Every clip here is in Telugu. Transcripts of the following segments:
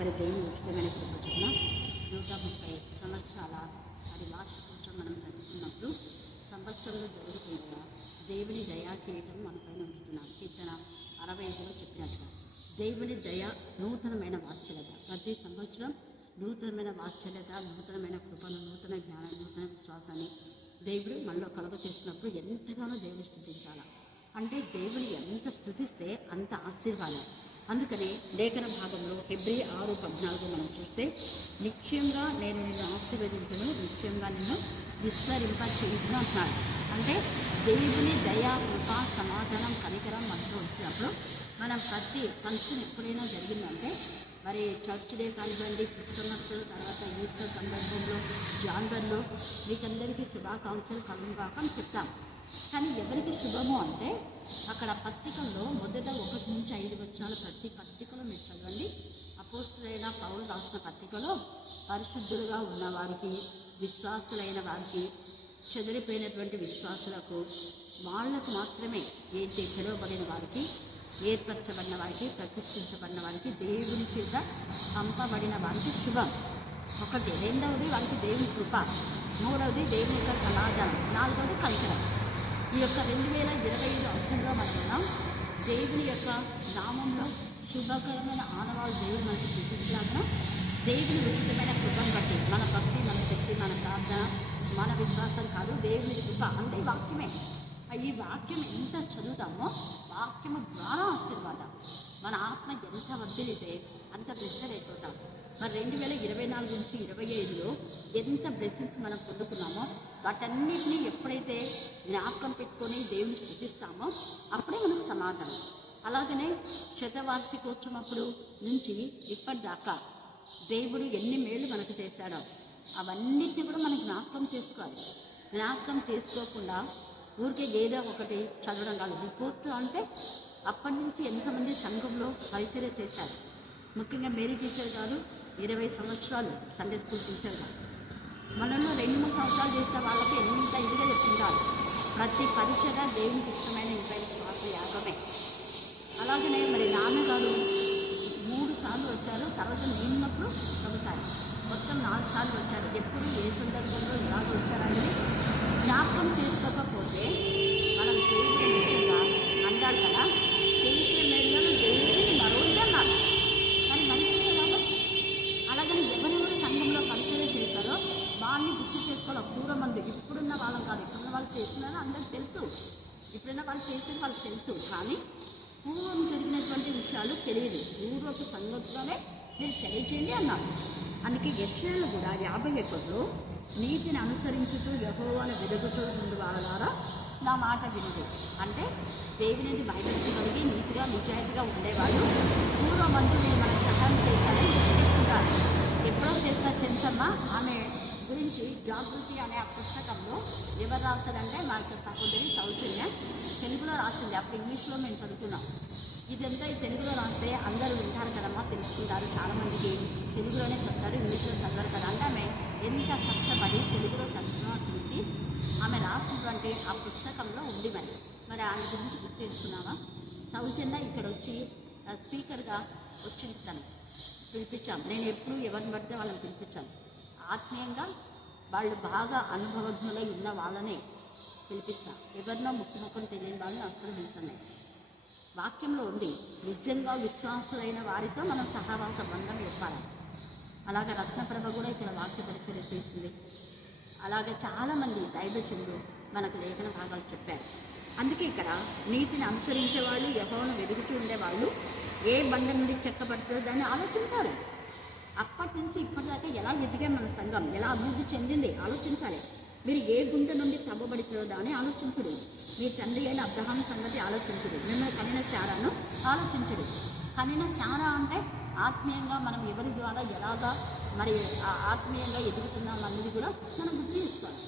మరి దేవుని ఉచితమైన కృప చొప్పున 130 సంవత్సరాల అది వార్షికోత్సవం మనం జరుపుకున్నప్పుడు సంవత్సరంలో జరుగుతుండగా దేవుని దయా కిరీటం మనపైన ఉంచుతున్నాం. కీర్తన 65లో చెప్పినట్టుగా దేవుని దయ నూతనమైన వాత్సల్యత, ప్రతి సంవత్సరం నూతనమైన వాత్సల్యత, నూతనమైన కృపను, నూతన జ్ఞానం, నూతన విశ్వాసాన్ని దేవుడు మనలో కలుగ చేసినప్పుడు ఎంతగానో దేవుని స్తుతించాలి. అంటే దేవుని ఎంత స్తుతిస్తే అంత ఆశీర్వాదం. అందుకని లేఖన భాగంలో హెబ్రీ 6:14 మనం చూస్తే నిశ్చయంగా నేను నిన్ను ఆశీర్వదించను, నిశ్చయంగా నిన్ను విస్తరింప చేయును అంటున్నాడు. అంటే దేవుని దయా, కృప, సమాధానం, కనికరం మనతో వచ్చినప్పుడు మనం ప్రతి ఫంక్షన్ ఎప్పుడైనా జరిగిందంటే మరి చర్చ్ డే కానివ్వండి, క్రిస్మస్, తర్వాత ఈస్టర్ సందర్భంలో, జాన్వర్లో మీకందరికీ శుభాకాంక్షలు కలుగుగాక అని చెప్తాం. కానీ ఎవరికి శుభము అంటే అక్కడ పత్రికల్లో మొదట 1 నుంచి 5 వచనాలు ప్రతి పత్రికలో మీరు చదవండి. అపోస్తులైన పౌలు రాసిన పత్రికలో పరిశుద్ధులుగా ఉన్నవారికి, విశ్వాసులైన వారికి, చెదిరిపోయినటువంటి విశ్వాసులకు, వాళ్లకు మాత్రమే ఏంటి పిలువబడిన వారికి, ఏర్పరచబడిన వారికి, ప్రతిష్ఠించబడిన వారికి, దేవుని చేత పంపబడిన వారికి శుభం. ఒకటి. రెండవది వారికి దేవుని కృప. మూడవది దేవుని యొక్క సమాధానం. నాలుగవది కనికరం. ఈ యొక్క 2025 అర్థంలో మనం ఉన్నాం. దేవుని యొక్క నామంలో శుభకరమైన ఆనవాళ్ళు దేవుడు మనకు చూపించాక దేవుని ఉచితమైన కృపను బట్టి మన భక్తి, మన శక్తి, మన ప్రార్థన, మన విశ్వాసం కాదు, దేవుని కృప అంటే వాక్యమే. ఈ వాక్యం ఎంత చదువుతామో వాక్యము ద్వారా ఆశీర్వాదం. మన ఆత్మ ఎంత వర్ధిల్లితే అంత బ్లెస్సెడ్ అయిపోతాం. మరి 2024 నుంచి 2025లో ఎంత బ్లెస్సింగ్స్ మనం పొందుకున్నామో వాటన్నిటినీ ఎప్పుడైతే జ్ఞాపకం పెట్టుకొని దేవుని స్తుతిస్తామో అప్పుడే మనకు సమాధానం. అలాగనే శతవార్షికోత్సవం అప్పుడు నుంచి ఇప్పటిదాకా దేవుడు ఎన్ని మేళ్ళు మనకు చేశాడో అవన్నిటిని కూడా మనం జ్ఞాపకం చేసుకోవాలి. జ్ఞాపకం చేసుకోకుండా ఊరికే ఏదో ఒకటి చదవడం కాదు. రిపోర్ట్ అంటే అప్పటి నుంచి ఎంతమంది సంఘంలో పరిచర్య చేశారు. ముఖ్యంగా మేరీ టీచర్ గారు 20 సంవత్సరాలు సండే స్కూల్ టీచర్ గారు. మనలో 2-3 సంవత్సరాలు చేసిన వాళ్ళకి ఎంత ఇదిగా చెప్తుంటారు. ప్రతి పరిచర్య దేవునికి ఇష్టమైన 20 శ్వాస యాగమే. అలాగనే మరి నాన్నగారు 3 సార్లు వచ్చారు. తర్వాత నేనున్నప్పుడు ఒకసారి, మొత్తం 4 సార్లు వచ్చారు. ఎప్పుడు ఏ సందర్భంలో ఎలా వచ్చారనేది జ్ఞాపకం చేసుకోకపోతే మనం చేసే విషయంగా అంటారు కదా, చేసే మేళ్ళను దేవుడిని మరోది అన్నారు. కానీ మనిషికే బాబా. అలాగని ఎవరెవరు సంఘంలో పరిచయం చేశారో వాళ్ళని గుర్తు చేసుకోవాలి. పూర్వ మంది ఇప్పుడున్న వాళ్ళం కాదు. ఇప్పుడున్న వాళ్ళు చేస్తున్నారో అందరికి తెలుసు, ఇప్పుడున్న వాళ్ళు చేసేది వాళ్ళకి తెలుసు. కానీ పూర్వం జరిగినటువంటి విషయాలు తెలియదు. పూర్వపు సంగతిలోనే మీరు తెలియచేయండి అన్నారు. అందుకే యెషయాలు కూడా 51లో నీతిని అనుసరించుతూ యెహోవాను వెదుకుతూ ఉండు వాళ్ళారా నా మాట వినుడి. అంటే దేవునిది భయభక్తి కలిగి నీతిగా నిజాయితీగా ఉండేవాళ్ళు పూర్వ మంది మనకు సహాయం చేశారని గుర్తిస్తుంటారు. ఎప్పుడో చేసిన చెంచమ్మ ఆమె గురించి జాగృతి అనే ఆ పుస్తకంలో ఎవరు రాస్తారంటే మా యొక్క సహోదరి సౌజన్య తెలుగులో రాసింది. అప్పుడు ఇంగ్లీష్లో మేము చదువుతున్నాం. ఇదంతా ఈ తెలుగులో రాస్తే అందరూ వింటారు కదమ్మా, తెలుసుకుంటారు. చాలామందికి తెలుగులోనే చదువుతారు, ఇంగ్లీష్లో చదవరు కదా. అంటే ఆమె ఎంత కష్టపడి తెలుగులో చదువుతున్నా చూసి ఆమె రాసినటువంటి ఆ పుస్తకంలో ఉంది. మరి ఆమె గురించి గుర్తు చేసుకున్నావా? సౌజన్య ఇక్కడ వచ్చి స్పీకర్గా వచ్చింది. తను పిలిపించాం. నేను ఎప్పుడు ఎవరిని పడితే వాళ్ళని పిలిపించాను. ఆత్మీయంగా వాళ్ళు బాగా అనుభవజ్ఞులై ఉన్న వాళ్ళనే పిలిపిస్తాను. ఎవరినో ముక్కుముఖం తెలియని వాళ్ళని అస్సలు పిలిచాను. వాక్యంలో ఉంది నిజంగా విశ్వాసులైన వారితో మనం సహవాస బంధం చెప్పాలి. అలాగే రత్నప్రభ కూడా ఇక్కడ వాక్య పరిచయం చేసింది. అలాగే చాలామంది దైవజనులు మనకు లేఖన భాగాలు చెప్పారు. అందుకే ఇక్కడ నీతిని అనుసరించే వాళ్ళు, యెహోవాను వెదుగుతూ ఉండేవాళ్ళు ఏ బండ నుండి చెక్కబడుతుందో దాన్ని ఆలోచించాలి. అప్పటి నుంచి ఇప్పటిదాకా ఎలా ఎదిగే మన సంఘం, ఎలా అభివృద్ధి చెందింది ఆలోచించాలి. మీరు ఏ గుంట నుండి తవ్వబడుతుందో దాన్ని ఆలోచించుడు. మీ తండ్రి అయిన అబ్రహాము సంగతి ఆలోచించుడు. మిమ్మల్ని కనిన శారాను ఆలోచించుడు. కనిన శారా అంటే ఆత్మీయంగా మనం ఎవరి ద్వారా ఎలాగా మరి ఆత్మీయంగా ఎదుగుతున్నాం అన్నది కూడా మనం గుర్తు చేసుకోవాలి.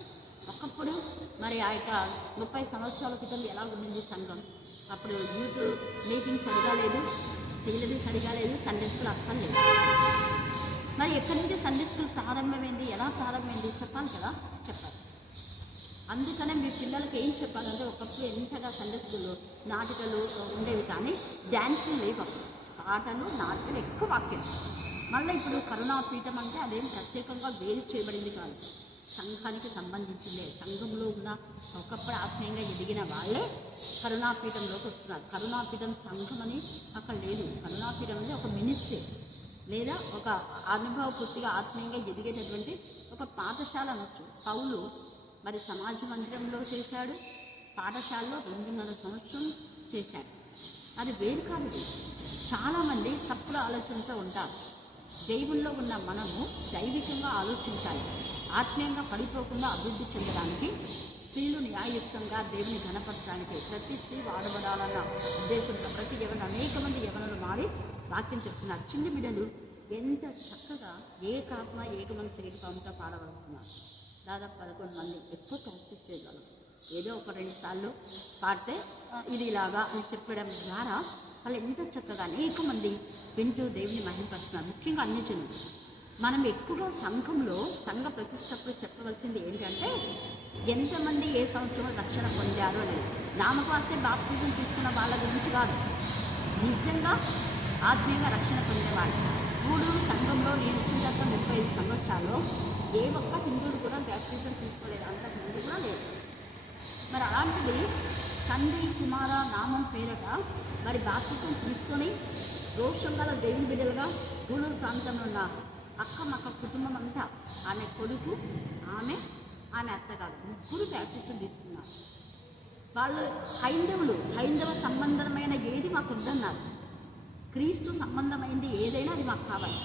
ఒకప్పుడు మరి ఆ యొక్క 30 సంవత్సరాల క్రితం ఎలా ఉండింది సంఘం? అప్పుడు యూత్ మీటింగ్స్ సరిగా లేదు, స్త్రీలది సరిగా లేదు, సండే స్కూల్ అస్సలు లేదు. మరి ఎక్కడి నుంచి సండే స్కూల్ ప్రారంభమైంది, ఎలా ప్రారంభమైంది చెప్పాలి కదా, చెప్పాలి. అందుకనే మీ పిల్లలకి ఏం చెప్పాలంటే ఒకప్పుడు ఎంతగా సండే స్కూల్లో నాటికలు ఉండేవి కానీ డ్యాన్సులు లేవు. పాటలు, నాటకాలు, ఎక్కువ వాక్యం. మళ్ళీ ఇప్పుడు కరుణాపీఠం అంటే అదేం ప్రత్యేకంగా వేరు చేయబడింది కాదు, సంఘానికి సంబంధించిందే. సంఘంలో ఉన్న ఒకప్పుడు ఆత్మీయంగా ఎదిగిన వాళ్ళే కరుణాపీఠంలోకి వస్తున్నారు. కరుణాపీఠం సంఘం అని అక్కడ లేదు. కరుణాపీఠం అనేది ఒక మినిస్ట్రీ లేదా ఒక అనుభవపూర్తిగా ఆత్మీయంగా ఎదిగేటటువంటి ఒక పాఠశాల అనొచ్చు. పౌలు మరి సమాజ మందిరంలో చేశాడు, పాఠశాలలో 2.5 సంవత్సరం చేశాడు. అది వేరు కాదు. చాలామంది తప్పుల ఆలోచనతో ఉంటారు. దేవుల్లో ఉన్న మనము దైవికంగా ఆలోచించాలి. ఆత్మీయంగా పడిపోకుండా అభివృద్ధి చెందడానికి, స్త్రీలు న్యాయయుక్తంగా దేవుని ఘనపరచడానికి ప్రతి స్త్రీ వాడబడాలన్న ఉద్దేశంతో ప్రతి యవన అనేక మంది యవనులు మారి వాక్యం చెప్తున్నారు. చిన్న బిడ్డలు ఎంత చక్కగా ఏకమంది ఏకపాముతో పాడబడుతున్నారు. దాదాపు 11 మంది. ఎక్కువ ప్రాక్టీస్ చేయగలం. ఏదో ఒక 2 సార్లు పాడితే ఇది ఇలాగా అని చెప్పడం ద్వారా వాళ్ళు ఎంత చక్కగా అనేక మంది వింటూ దేవుని మహిమపరుస్తున్నారు. ముఖ్యంగా అన్ని జనులు. మనం ఎక్కువగా సంఘంలో సంఘ ప్రతిష్టప్పుడు చెప్పవలసింది ఏంటంటే ఎంతమంది ఏ సంవత్సరం రక్షణ పొందారు అనేది. నామకాస్తే బాప్తిజం తీసుకున్న వాళ్ళ గురించి కాదు, నిజంగా ఆత్మీయంగా రక్షణ పొందేవాళ్ళు. గూడూరు సంఘంలో నేను వచ్చిన 35 సంవత్సరాల్లో ఏ ఒక్క హిందువులు కూడా బాప్తిజం తీసుకోలేదు, అంత హిందూ కూడా లేదు. మరి అలాంటిది తండ్రి కుమార నామం పేరట మరి బాప్తిజం తీసుకొని రోషం గల దేవుని బిడ్డలుగా గూడూరు ప్రాంతంలో ఉన్న అక్క కుటుంబం అంతా, ఆమె కొడుకు, ఆమె అత్తగారు ముగ్గురు బాప్తిజం తీసుకున్నారు. వాళ్ళు హైందవ సంబంధమైన ఏది మాకు వద్దన్నారు. క్రీస్తు సంబంధమైంది ఏదైనా అది మాకు కావాలి.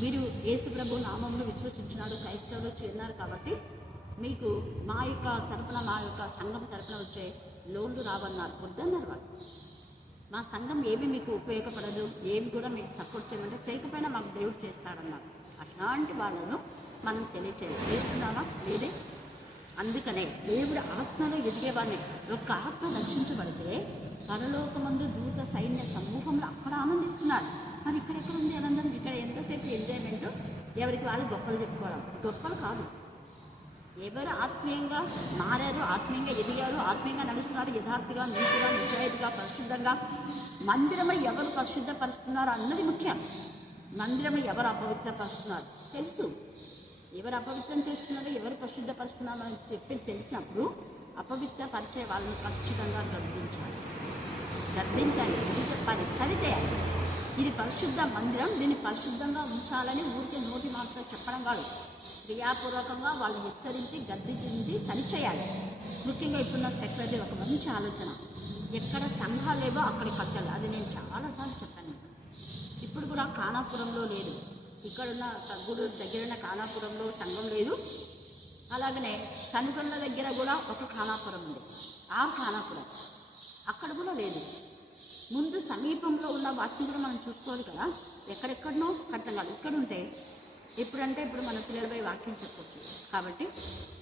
మీరు యేసు ప్రభు నామంలో విశ్వసించినాడు, క్రైస్తవులు చేరినారు కాబట్టి మీకు మా యొక్క తరపున, మా యొక్క సంఘం తరపున వచ్చే లోన్లు రావన్నారు. వద్దన్నారు వాళ్ళు. మా సంఘం ఏమి మీకు ఉపయోగపడదు, ఏమి కూడా మీకు సపోర్ట్ చేయమంటే చేయకపోయినా మాకు దేవుడు చేస్తాడన్నారు. అట్లాంటి వాళ్ళను మనం చేస్తున్నామా లేదే? అందుకనే దేవుడు ఆత్మలో ఎదిగేవాడిని. ఒక ఆత్మ రక్షించబడితే పరలోకమందు దూత సైన్య సమూహంలో అక్కడ ఆనందిస్తున్నారు. మరి ఇక్కడెక్కడ ఉంది ఆనందం? ఇక్కడ ఎంతసేపు ఎంజాయ్మెంట్, ఎవరికి వాళ్ళు గొప్పలు చెప్పుకోవడం. గొప్పలు కాదు. ఎవరు ఆత్మీయంగా మారారు, ఆత్మీయంగా ఎదిగారు, ఆత్మీయంగా నడుస్తున్నారు, యథార్థిగా, నీతిగా, నిజాయితీగా, పరిశుద్ధంగా మందిరంలో ఎవరు పరిశుద్ధపరుస్తున్నారు అన్నది ముఖ్యం. మందిరంలో ఎవరు అపవిత్రపరుస్తున్నారు తెలుసు. ఎవరు అపవిత్రం చేస్తున్నారో, ఎవరు పరిశుద్ధపరుస్తున్నారో అని చెప్పి తెలిసినప్పుడు అపవిత్రపరిచే వాళ్ళని ఖచ్చితంగా గద్దించాలి, చెప్పాలి, సరిచేయాలి. ఇది పరిశుద్ధ మందిరం, దీన్ని పరిశుద్ధంగా ఉంచాలని ఊరికే నోటి మాటతో చెప్పడం కాదు. క్రియాపూర్వకంగా వాళ్ళు హెచ్చరించి గద్దించి సరిచేయాలి. ముఖ్యంగా ఇప్పుడున్న సెక్రటరీ ఒక మంచి ఆలోచన, ఎక్కడ సంఘాలు లేవో అక్కడ కట్టాలి. అది నేను చాలాసార్లు చెప్పాను. ఇప్పుడు కూడా ఖానాపురంలో లేదు, ఇక్కడున్న గూడూరు దగ్గరున్న ఖానాపురంలో సంఘం లేదు. అలాగనే కనుగొండ దగ్గర కూడా ఒక ఖానాపురం ఉంది, ఆ ఖానాపురం అక్కడ కూడా లేదు. ముందు సమీపంలో ఉన్న వాటిని కూడా మనం చూసుకోవాలి కదా. ఎక్కడెక్కడనో కట్టం కాదు, ఇక్కడ ఉంటే ఎప్పుడంటే ఇప్పుడు మన పిల్లలపై వాక్యం చెప్పవచ్చు. కాబట్టి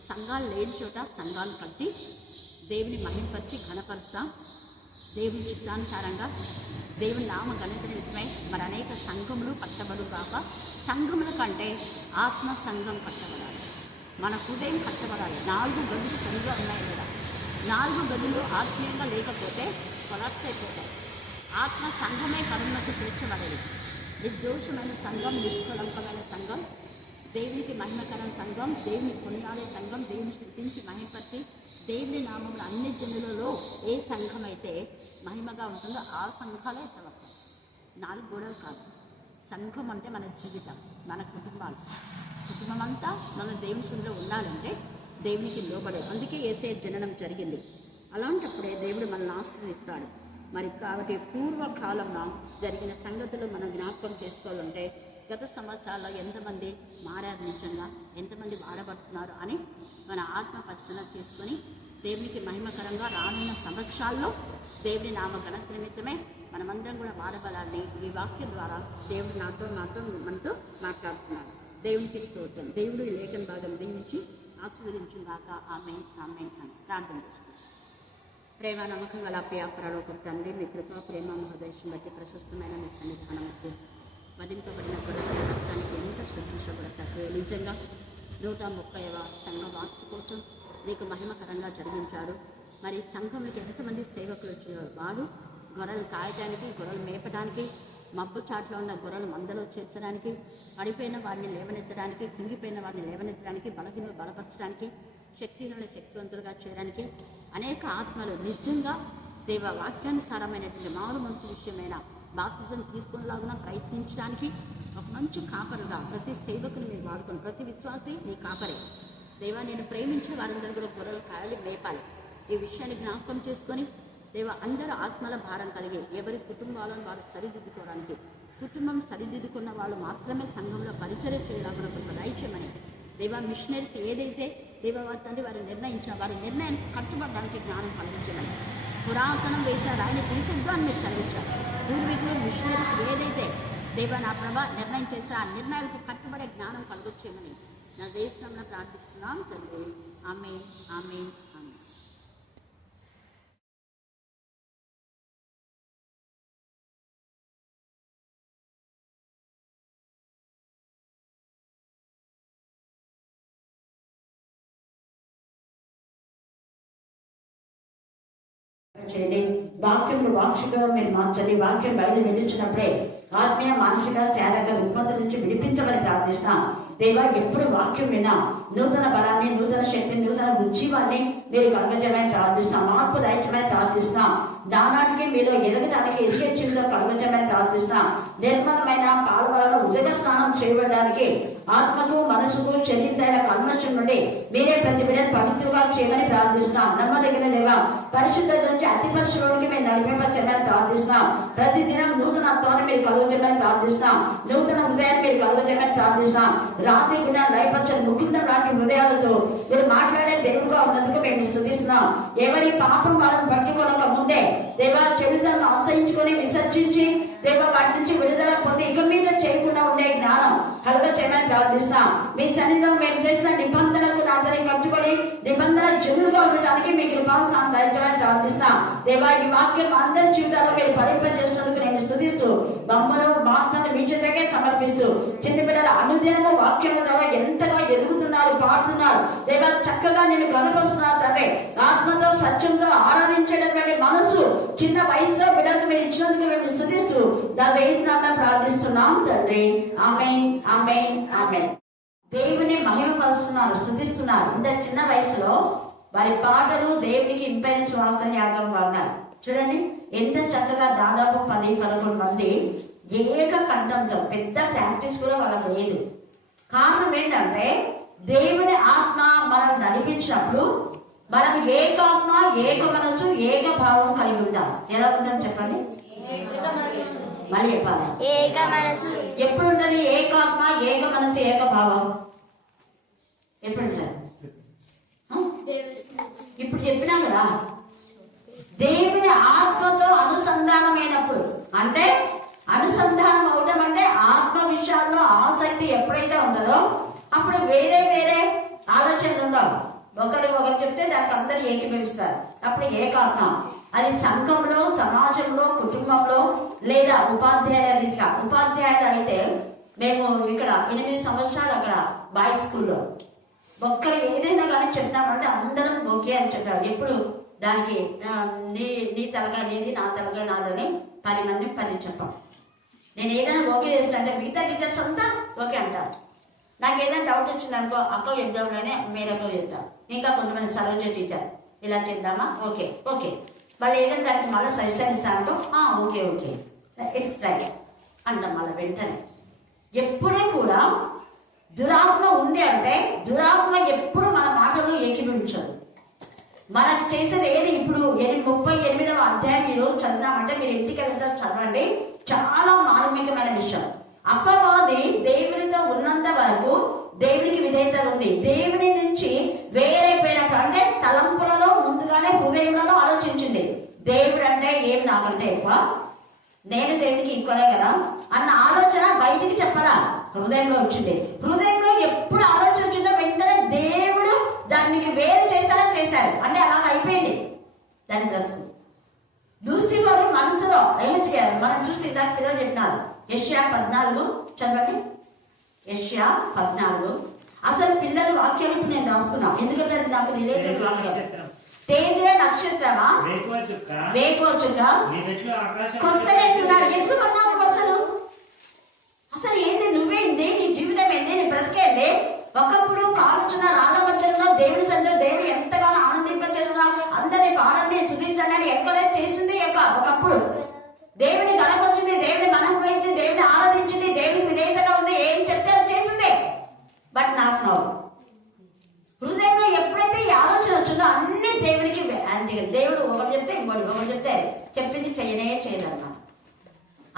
సంఘాలు లేని చోట సంఘాలు కట్టి దేవుని మహింపరిచి ఘనపరుస్తాం. దేవుని చిత్తానుసారంగా దేవుని నామ ఘనత నిమిత్తమై మరి అనేక సంఘములు కట్టబడు కాక, సంఘముల కంటే ఆత్మ సంఘం కట్టబడాలి. మన హృదయం కట్టబడాలి. 4 గదులు సరిగా ఉన్నాయి కదా, 4 గదులు ఆత్మీయంగా లేకపోతే కొలాప్స్ అయిపోతాయి. ఆత్మ సంఘమే కరుణకు తీర్చబడేది. నిర్దోషమైన సంఘం, నిష్కళంకమైన సంఘం, దేవునికి మహిమకరణ సంఘం, దేవుని కొనియాడే సంఘం, దేవుని స్తుతించి మహిమపరిచి దేవుని నామంలో అన్ని జనులలో ఏ సంఘం అయితే మహిమగా ఉంటుందో ఆ సంఘాలే ఎత్తవస్తాయి. 4 గోడలు కాదు. సంఘం అంటే మన జీవితం, మన కుటుంబాలు, కుటుంబం అంతా మన దేవుని సన్నిధిలో ఉండాలంటే దేవునికి లోబడే. అందుకే యేసయ్య జననం జరిగింది. అలాంటప్పుడే దేవుడు మనల్ని ఆశీర్వదిస్తాడు. మరి కాబట్టి పూర్వకాలంలో జరిగిన సంగతులు మనం జ్ఞాపకం చేసుకోవాలంటే గత సంవత్సరాల్లో ఎంతమంది మారారు, నిజంగా ఎంతమంది వాడబడుతున్నారు అని మన ఆత్మ పరిశీలన చేసుకొని దేవునికి మహిమకరంగా రానున్న సంవత్సరాల్లో దేవుని నామ ఘనత నిమిత్తమే మనమందరం కూడా వాడబడాలని ఈ వాక్యం ద్వారా దేవుడు మనతో మాట్లాడుతున్నాడు. దేవునికి స్తోత్రం. దేవుడు ఈ లేఖన భాగం దీవించి ఆశీర్వదించుగాక. ఆమేన్ ఆమేన్ అని ప్రార్థన చేసుకుంటాం. ప్రేమ నమ్మకం గల ప్రియ పరలోక తండ్రి, మీ కృపా ప్రేమ మహోదయం బట్టి ప్రశస్తమైన మీ సన్నిధానముకు వధింపబడిన గొడవల రక్తానికి ఎంత శుద్ధించబడతారు. నిజంగా 130వ సంఘ వాక్య కోసం నీకు మహిమకరంగా జరిగించారు. మరి సంఘంలోకి ఎంతమంది సేవకులు వచ్చారు, వారు గొర్రెలు కాయటానికి, గొర్రెలు మేపడానికి మబ్బు చాట్లో ఉన్న గొర్రెలు మందలో చేర్చడానికి, పడిపోయిన వారిని లేవనెత్తడానికి, కుంగిపోయిన వారిని లేవనెత్తడానికి, బలహీనులు బలపరచడానికి, శక్తిహీనులను శక్తివంతులుగా చేయడానికి, అనేక ఆత్మలు నిజంగా దేవ వాక్యానుసారమైనటువంటి మామూలు మనసు విషయమైన బాప్తిజం తీసుకునేలాగా ప్రయత్నించడానికి ఒక మంచి కాపరుగా ప్రతి సేవకుని మీరు వాడుకోండి. ప్రతి విశ్వాసి నీ కాపరే దేవా. నేను ప్రేమించే వారందరూ కూడా గొర్రెలు కాయాలి, మేపాలి. ఈ విషయాన్ని జ్ఞాపకం చేసుకొని దేవ అందరూ ఆత్మల భారం కలిగి ఎవరి కుటుంబాలను వారు సరిదిద్దుకోవడానికి, కుటుంబం సరిదిద్దుకున్న వాళ్ళు మాత్రమే సంఘంలో పరిచయం చేయడానికి ఒక దయచేయమని దేవా. మిషనరీస్ ఏదైతే దేవ వారి తండ్రి వారు నిర్ణయించిన వారి నిర్ణయానికి కట్టుబడడానికి జ్ఞానం కలిగించమని, పురాతనం వేశారు ఆయన తీసేద్దు అని మీరు సెలవించారు. పూర్వీకులు మిషనరీస్ ఏదైతే దేవ నా ప్రభా నిర్ణయం చేసి ఆ నిర్ణయాలకు కట్టుబడే జ్ఞానం కలుగొచ్చేయమని నా దేశంలో ప్రార్థిస్తున్నాం తండ్రి. ఆమేన్, ఆమేన్, ఆమేన్. చేయండి. వాక్యంలో మీరు మార్చండి. వాక్యం బయలు వెళ్ళించినప్పుడే ఆత్మీయ మానసిక శారీరక రుగ్మత నుంచి విడిపించమని ప్రార్థిస్తున్నా దేవా. ఎప్పుడు వాక్యం విన్నా నూతన బలాన్ని, నూతన శక్తిని, నూతన ఉజ్జీవాన్ని మీరు కలుగజేయమని ప్రార్థిస్తున్నాం. మార్పు దయచమని ప్రార్థిస్తున్నాం. నానాటికి మీలో ఎదగడానికి ఎదిగే జీవితం కలుగజేయమని ప్రార్థిస్తున్నాం. నిర్మలమైన కాలువలను ఉదక స్నానం చేయబడడానికి ఆత్మకు, మనసుకు, శరీరైన కల్మషం నుండి మీరే ప్రతి బిడ్డను పవిత్రంగా చేయమని ప్రార్థిస్తున్నాం. నమ్మదగిన దేవా, పరిశుద్ధత నుంచి అతి పరిశుభ్రానికి మేము నడిపించమని ప్రార్థిస్తున్నాం. ప్రతి దినం నూతన ఆత్మని మీరు కలుగజేయమని ప్రార్థిస్తున్నాం. నూతన హృదయాన్ని మీరు కలుగజేయమని ప్రార్థిస్తున్నాం. రాత్రి కూడా లయపరచని ముఖ్యంగా రాత్రి హృదయాలతో మీరు మాట్లాడే దేవుడుగా ఉన్నందుకు మేము స్తుతిస్తున్నాం. ఎవరి పాపం వాళ్ళని పట్టుకోనక ముందే దేవా చెడులను ఆశ్రయించుకొని విసర్జించి దేవా వాటి నుంచి విడుదల పొంది ఇక మీద చేయకుండా ఉండే జ్ఞానం కలుగజేయమని ప్రార్థిస్తాం. మీ సన్నిధిలో మేము చేసిన నిబంధనకు నాదని కట్టుకొని నిబంధన జనులుగా ఉండటానికి మీ కృపాసాన్ని దయచేయమని ప్రార్థిస్తాం. దేవా ఈ వాక్యం అందరి జీవితాల్లో మీరు పరిపచేసినందుకు నేను స్తుతిస్తూ బొమ్మలు మాటలను మీ చేతకే సమర్పిస్తూ చిన్న బిడ్డల అనుదినము వాక్యములలో ఎంతగా ఎదుగుతున్నారు, పాడుతున్నారు దేవా. చక్కగా నేను కనపరుస్తున్నారు తండ్రి. ఆత్మతో సత్యంతో ఆరాధించేటటువంటి మనసు చిన్న వయసులో బిడ్డలకు మీరు ఇచ్చినందుకు మేము స్తుతిస్తూ ప్రార్థిస్తున్నాం తండ్రి. ఆమేన్, ఆమేన్, ఆమేన్. దేవుని మహిమపరుస్తున్నారు, స్తుతిస్తున్నారు. ఇంత చిన్న వయసులో వారి పాటలు దేవునికి ఇంపైన శ్వాస యాగం అన్నారు. చూడండి ఎంత చక్కగా. దాదాపు 10-11 మంది ఏక కంఠంతో, పెద్ద ప్రాక్టీస్ కూడా వాళ్ళకు లేదు. కారణం ఏంటంటే దేవుని ఆత్మ మనం నడిపించినప్పుడు మనం ఏకాత్మ, ఏక మనసు, ఏక భావం కలిగి ఉంటాం. ఎలా ఉంటాం చెప్పండి? మళ్ళీ చెప్పాలి. ఏక మనసు ఎప్పుడు ఉంటది? ఏకాత్మ, ఏక మనసు, ఏక భావం ఎప్పుడు ఉంటుంది? ఇప్పుడు చెప్పినాం కదా, దేవుని ఆత్మతో అనుసంధానమైనప్పుడు. అంటే అనుసంధానం అవడం అంటే ఆత్మ విషయాల్లో ఆసక్తి ఎప్పుడైతే ఉంటుందో అప్పుడు వేరే వేరే ఆలోచనలు ఉండవు. ఒకరు చెప్తే దానికి అందరు ఏకీభవిస్తారు. అప్పుడు ఏకాత్మ. అది సంఘంలో, సమాజంలో, కుటుంబంలో లేదా ఉపాధ్యాయుల రీతిగా. ఉపాధ్యాయులు అయితే మేము ఇక్కడ 8 సంవత్సరాలు అక్కడ బాయ్స్ స్కూల్లో ఒక్కరు ఏదైనా కానీ చెప్పినామంటే అందరం ఓకే అని చెప్పారు. ఎప్పుడు దానికి నీ తలగా నీది, నా తలగా నాదని 10 మందిని 10 చెప్పాం. నేను ఏదైనా ఓకే చేసినంటే మిగతా టీచర్స్ అంతా ఓకే అంటారు. నాకు ఏదైనా డౌట్ వచ్చింది అనుకో, అక్క చెప్దాంలోనే మీరతో చెప్తాను. ఇంకా కొంతమంది సరోజ టీచర్ ఇలా చేద్దామా, ఓకే ఓకే. వాళ్ళు ఏదైనా దానికి మళ్ళీ సజెషన్ ఇస్తానంటో ఓకే ఓకే ఇట్స్ రైట్ అంటాం మళ్ళీ వెంటనే. ఎప్పుడే కూడా దురాత్మ ఉంది అంటే దురాత్మ ఎప్పుడు మన మాటల్లో ఏకీభవించదు. మనకు చేసేది ఏది? ఇప్పుడు 38వ అధ్యాయం ఈరోజు చదివినామంటే మీరు ఇంటికి వెళ్తే చదవండి. చాలా మార్మికమైన విషయం. అపవాది దేవునితో ఉన్నంత వరకు దేవునికి విధేయత ఉంది. దేవుని నుంచి వేరైపోయినప్పుడు అంటే తలంపులలో ముందుగానే హృదయంలో ఆలోచించింది. దేవుడు అంటే ఏం నాకంటే ఎక్కువ, నేను దేవునికి ఈక్వలే కదా అన్న ఆలోచన బయటికి చెప్పరా, హృదయంలో వచ్చింది. హృదయంలో ఎప్పుడు ఆలోచన వచ్చిందో వెంటనే దేవుడు దానికి వేరు చేశాడు. అంటే అలా అయిపోయింది దాని బ్రతుకు. లూసిఫర్ మనసులో మనం చూస్తే ఇందాక పిల్లలు చెప్పినారు. యెషయా 14 చదవండి. యెషయా 14. అసలు పిల్లలు వాక్యాలు ఇప్పుడు నేను రాసుకున్నాను, ఎందుకంటే అది నాకు రిలేటెడ్ వాక్యం. తేజ నక్షత్రమా, వేకువ చుక్క కొస్తలేస్తున్నాడు. ఎప్పుడు పన్నాము అసలు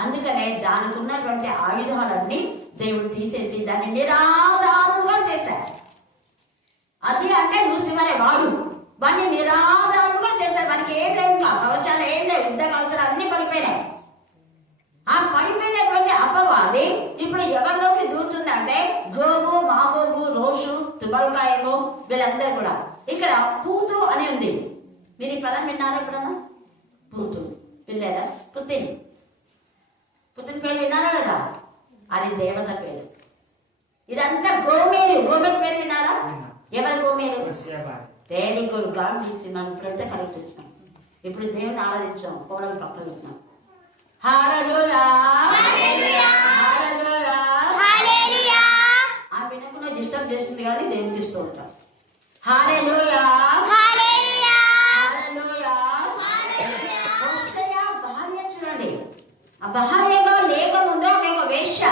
అందుకనే దానికి ఉన్నటువంటి ఆయుధాలన్నీ దేవుడు తీసేసి దాన్ని నిరాధారంగా చేశాడు. అది అంటే లూసిఫరే వాడిని నిరాధారంగా చేశాడు. మనకి ఏం లేవు, కవచాలు ఏం లేవు, యుద్ధ కవచాలు అన్ని పడిపోయినాయి. ఆ పడిపోయినటువంటి అపవాది ఇప్పుడు ఎవరిలోకి దూరుతుందంటే గోగు, మాగోగు, రోషు, తుబల్కాయము వీళ్ళందరూ కూడా. ఇక్కడ పూతు అని ఉంది. మీరు ఈ పదం విన్నారా ఎప్పుడన్నా? పూతు వినలేదా? పుత్తిని పేరు విన్నారా కదా? అది దేవత పేరు. ఇదంతా గోమేరు పేరు విన్నారా? ఎవరి గోమేరు? Very good. God bless you. మనం ఇప్పుడైతే కరెక్ట్ వచ్చినాం. ఇప్పుడు దేవుని ఆరాధించాం, కోడలు పక్కన వచ్చినాం. హల్లెలూయా, హల్లెలూయా, హల్లెలూయా. ఆ వినకుండా డిస్టర్బ్ చేస్తుంది కానీ దేవునికి స్తోత్రం. హల్లెలూయా, హల్లెలూయా, హల్లెలూయా. హోషేయ భార్య చూడండి, ఆ భార్యగా లేకముందు ఆమె ఒక వేశ్య.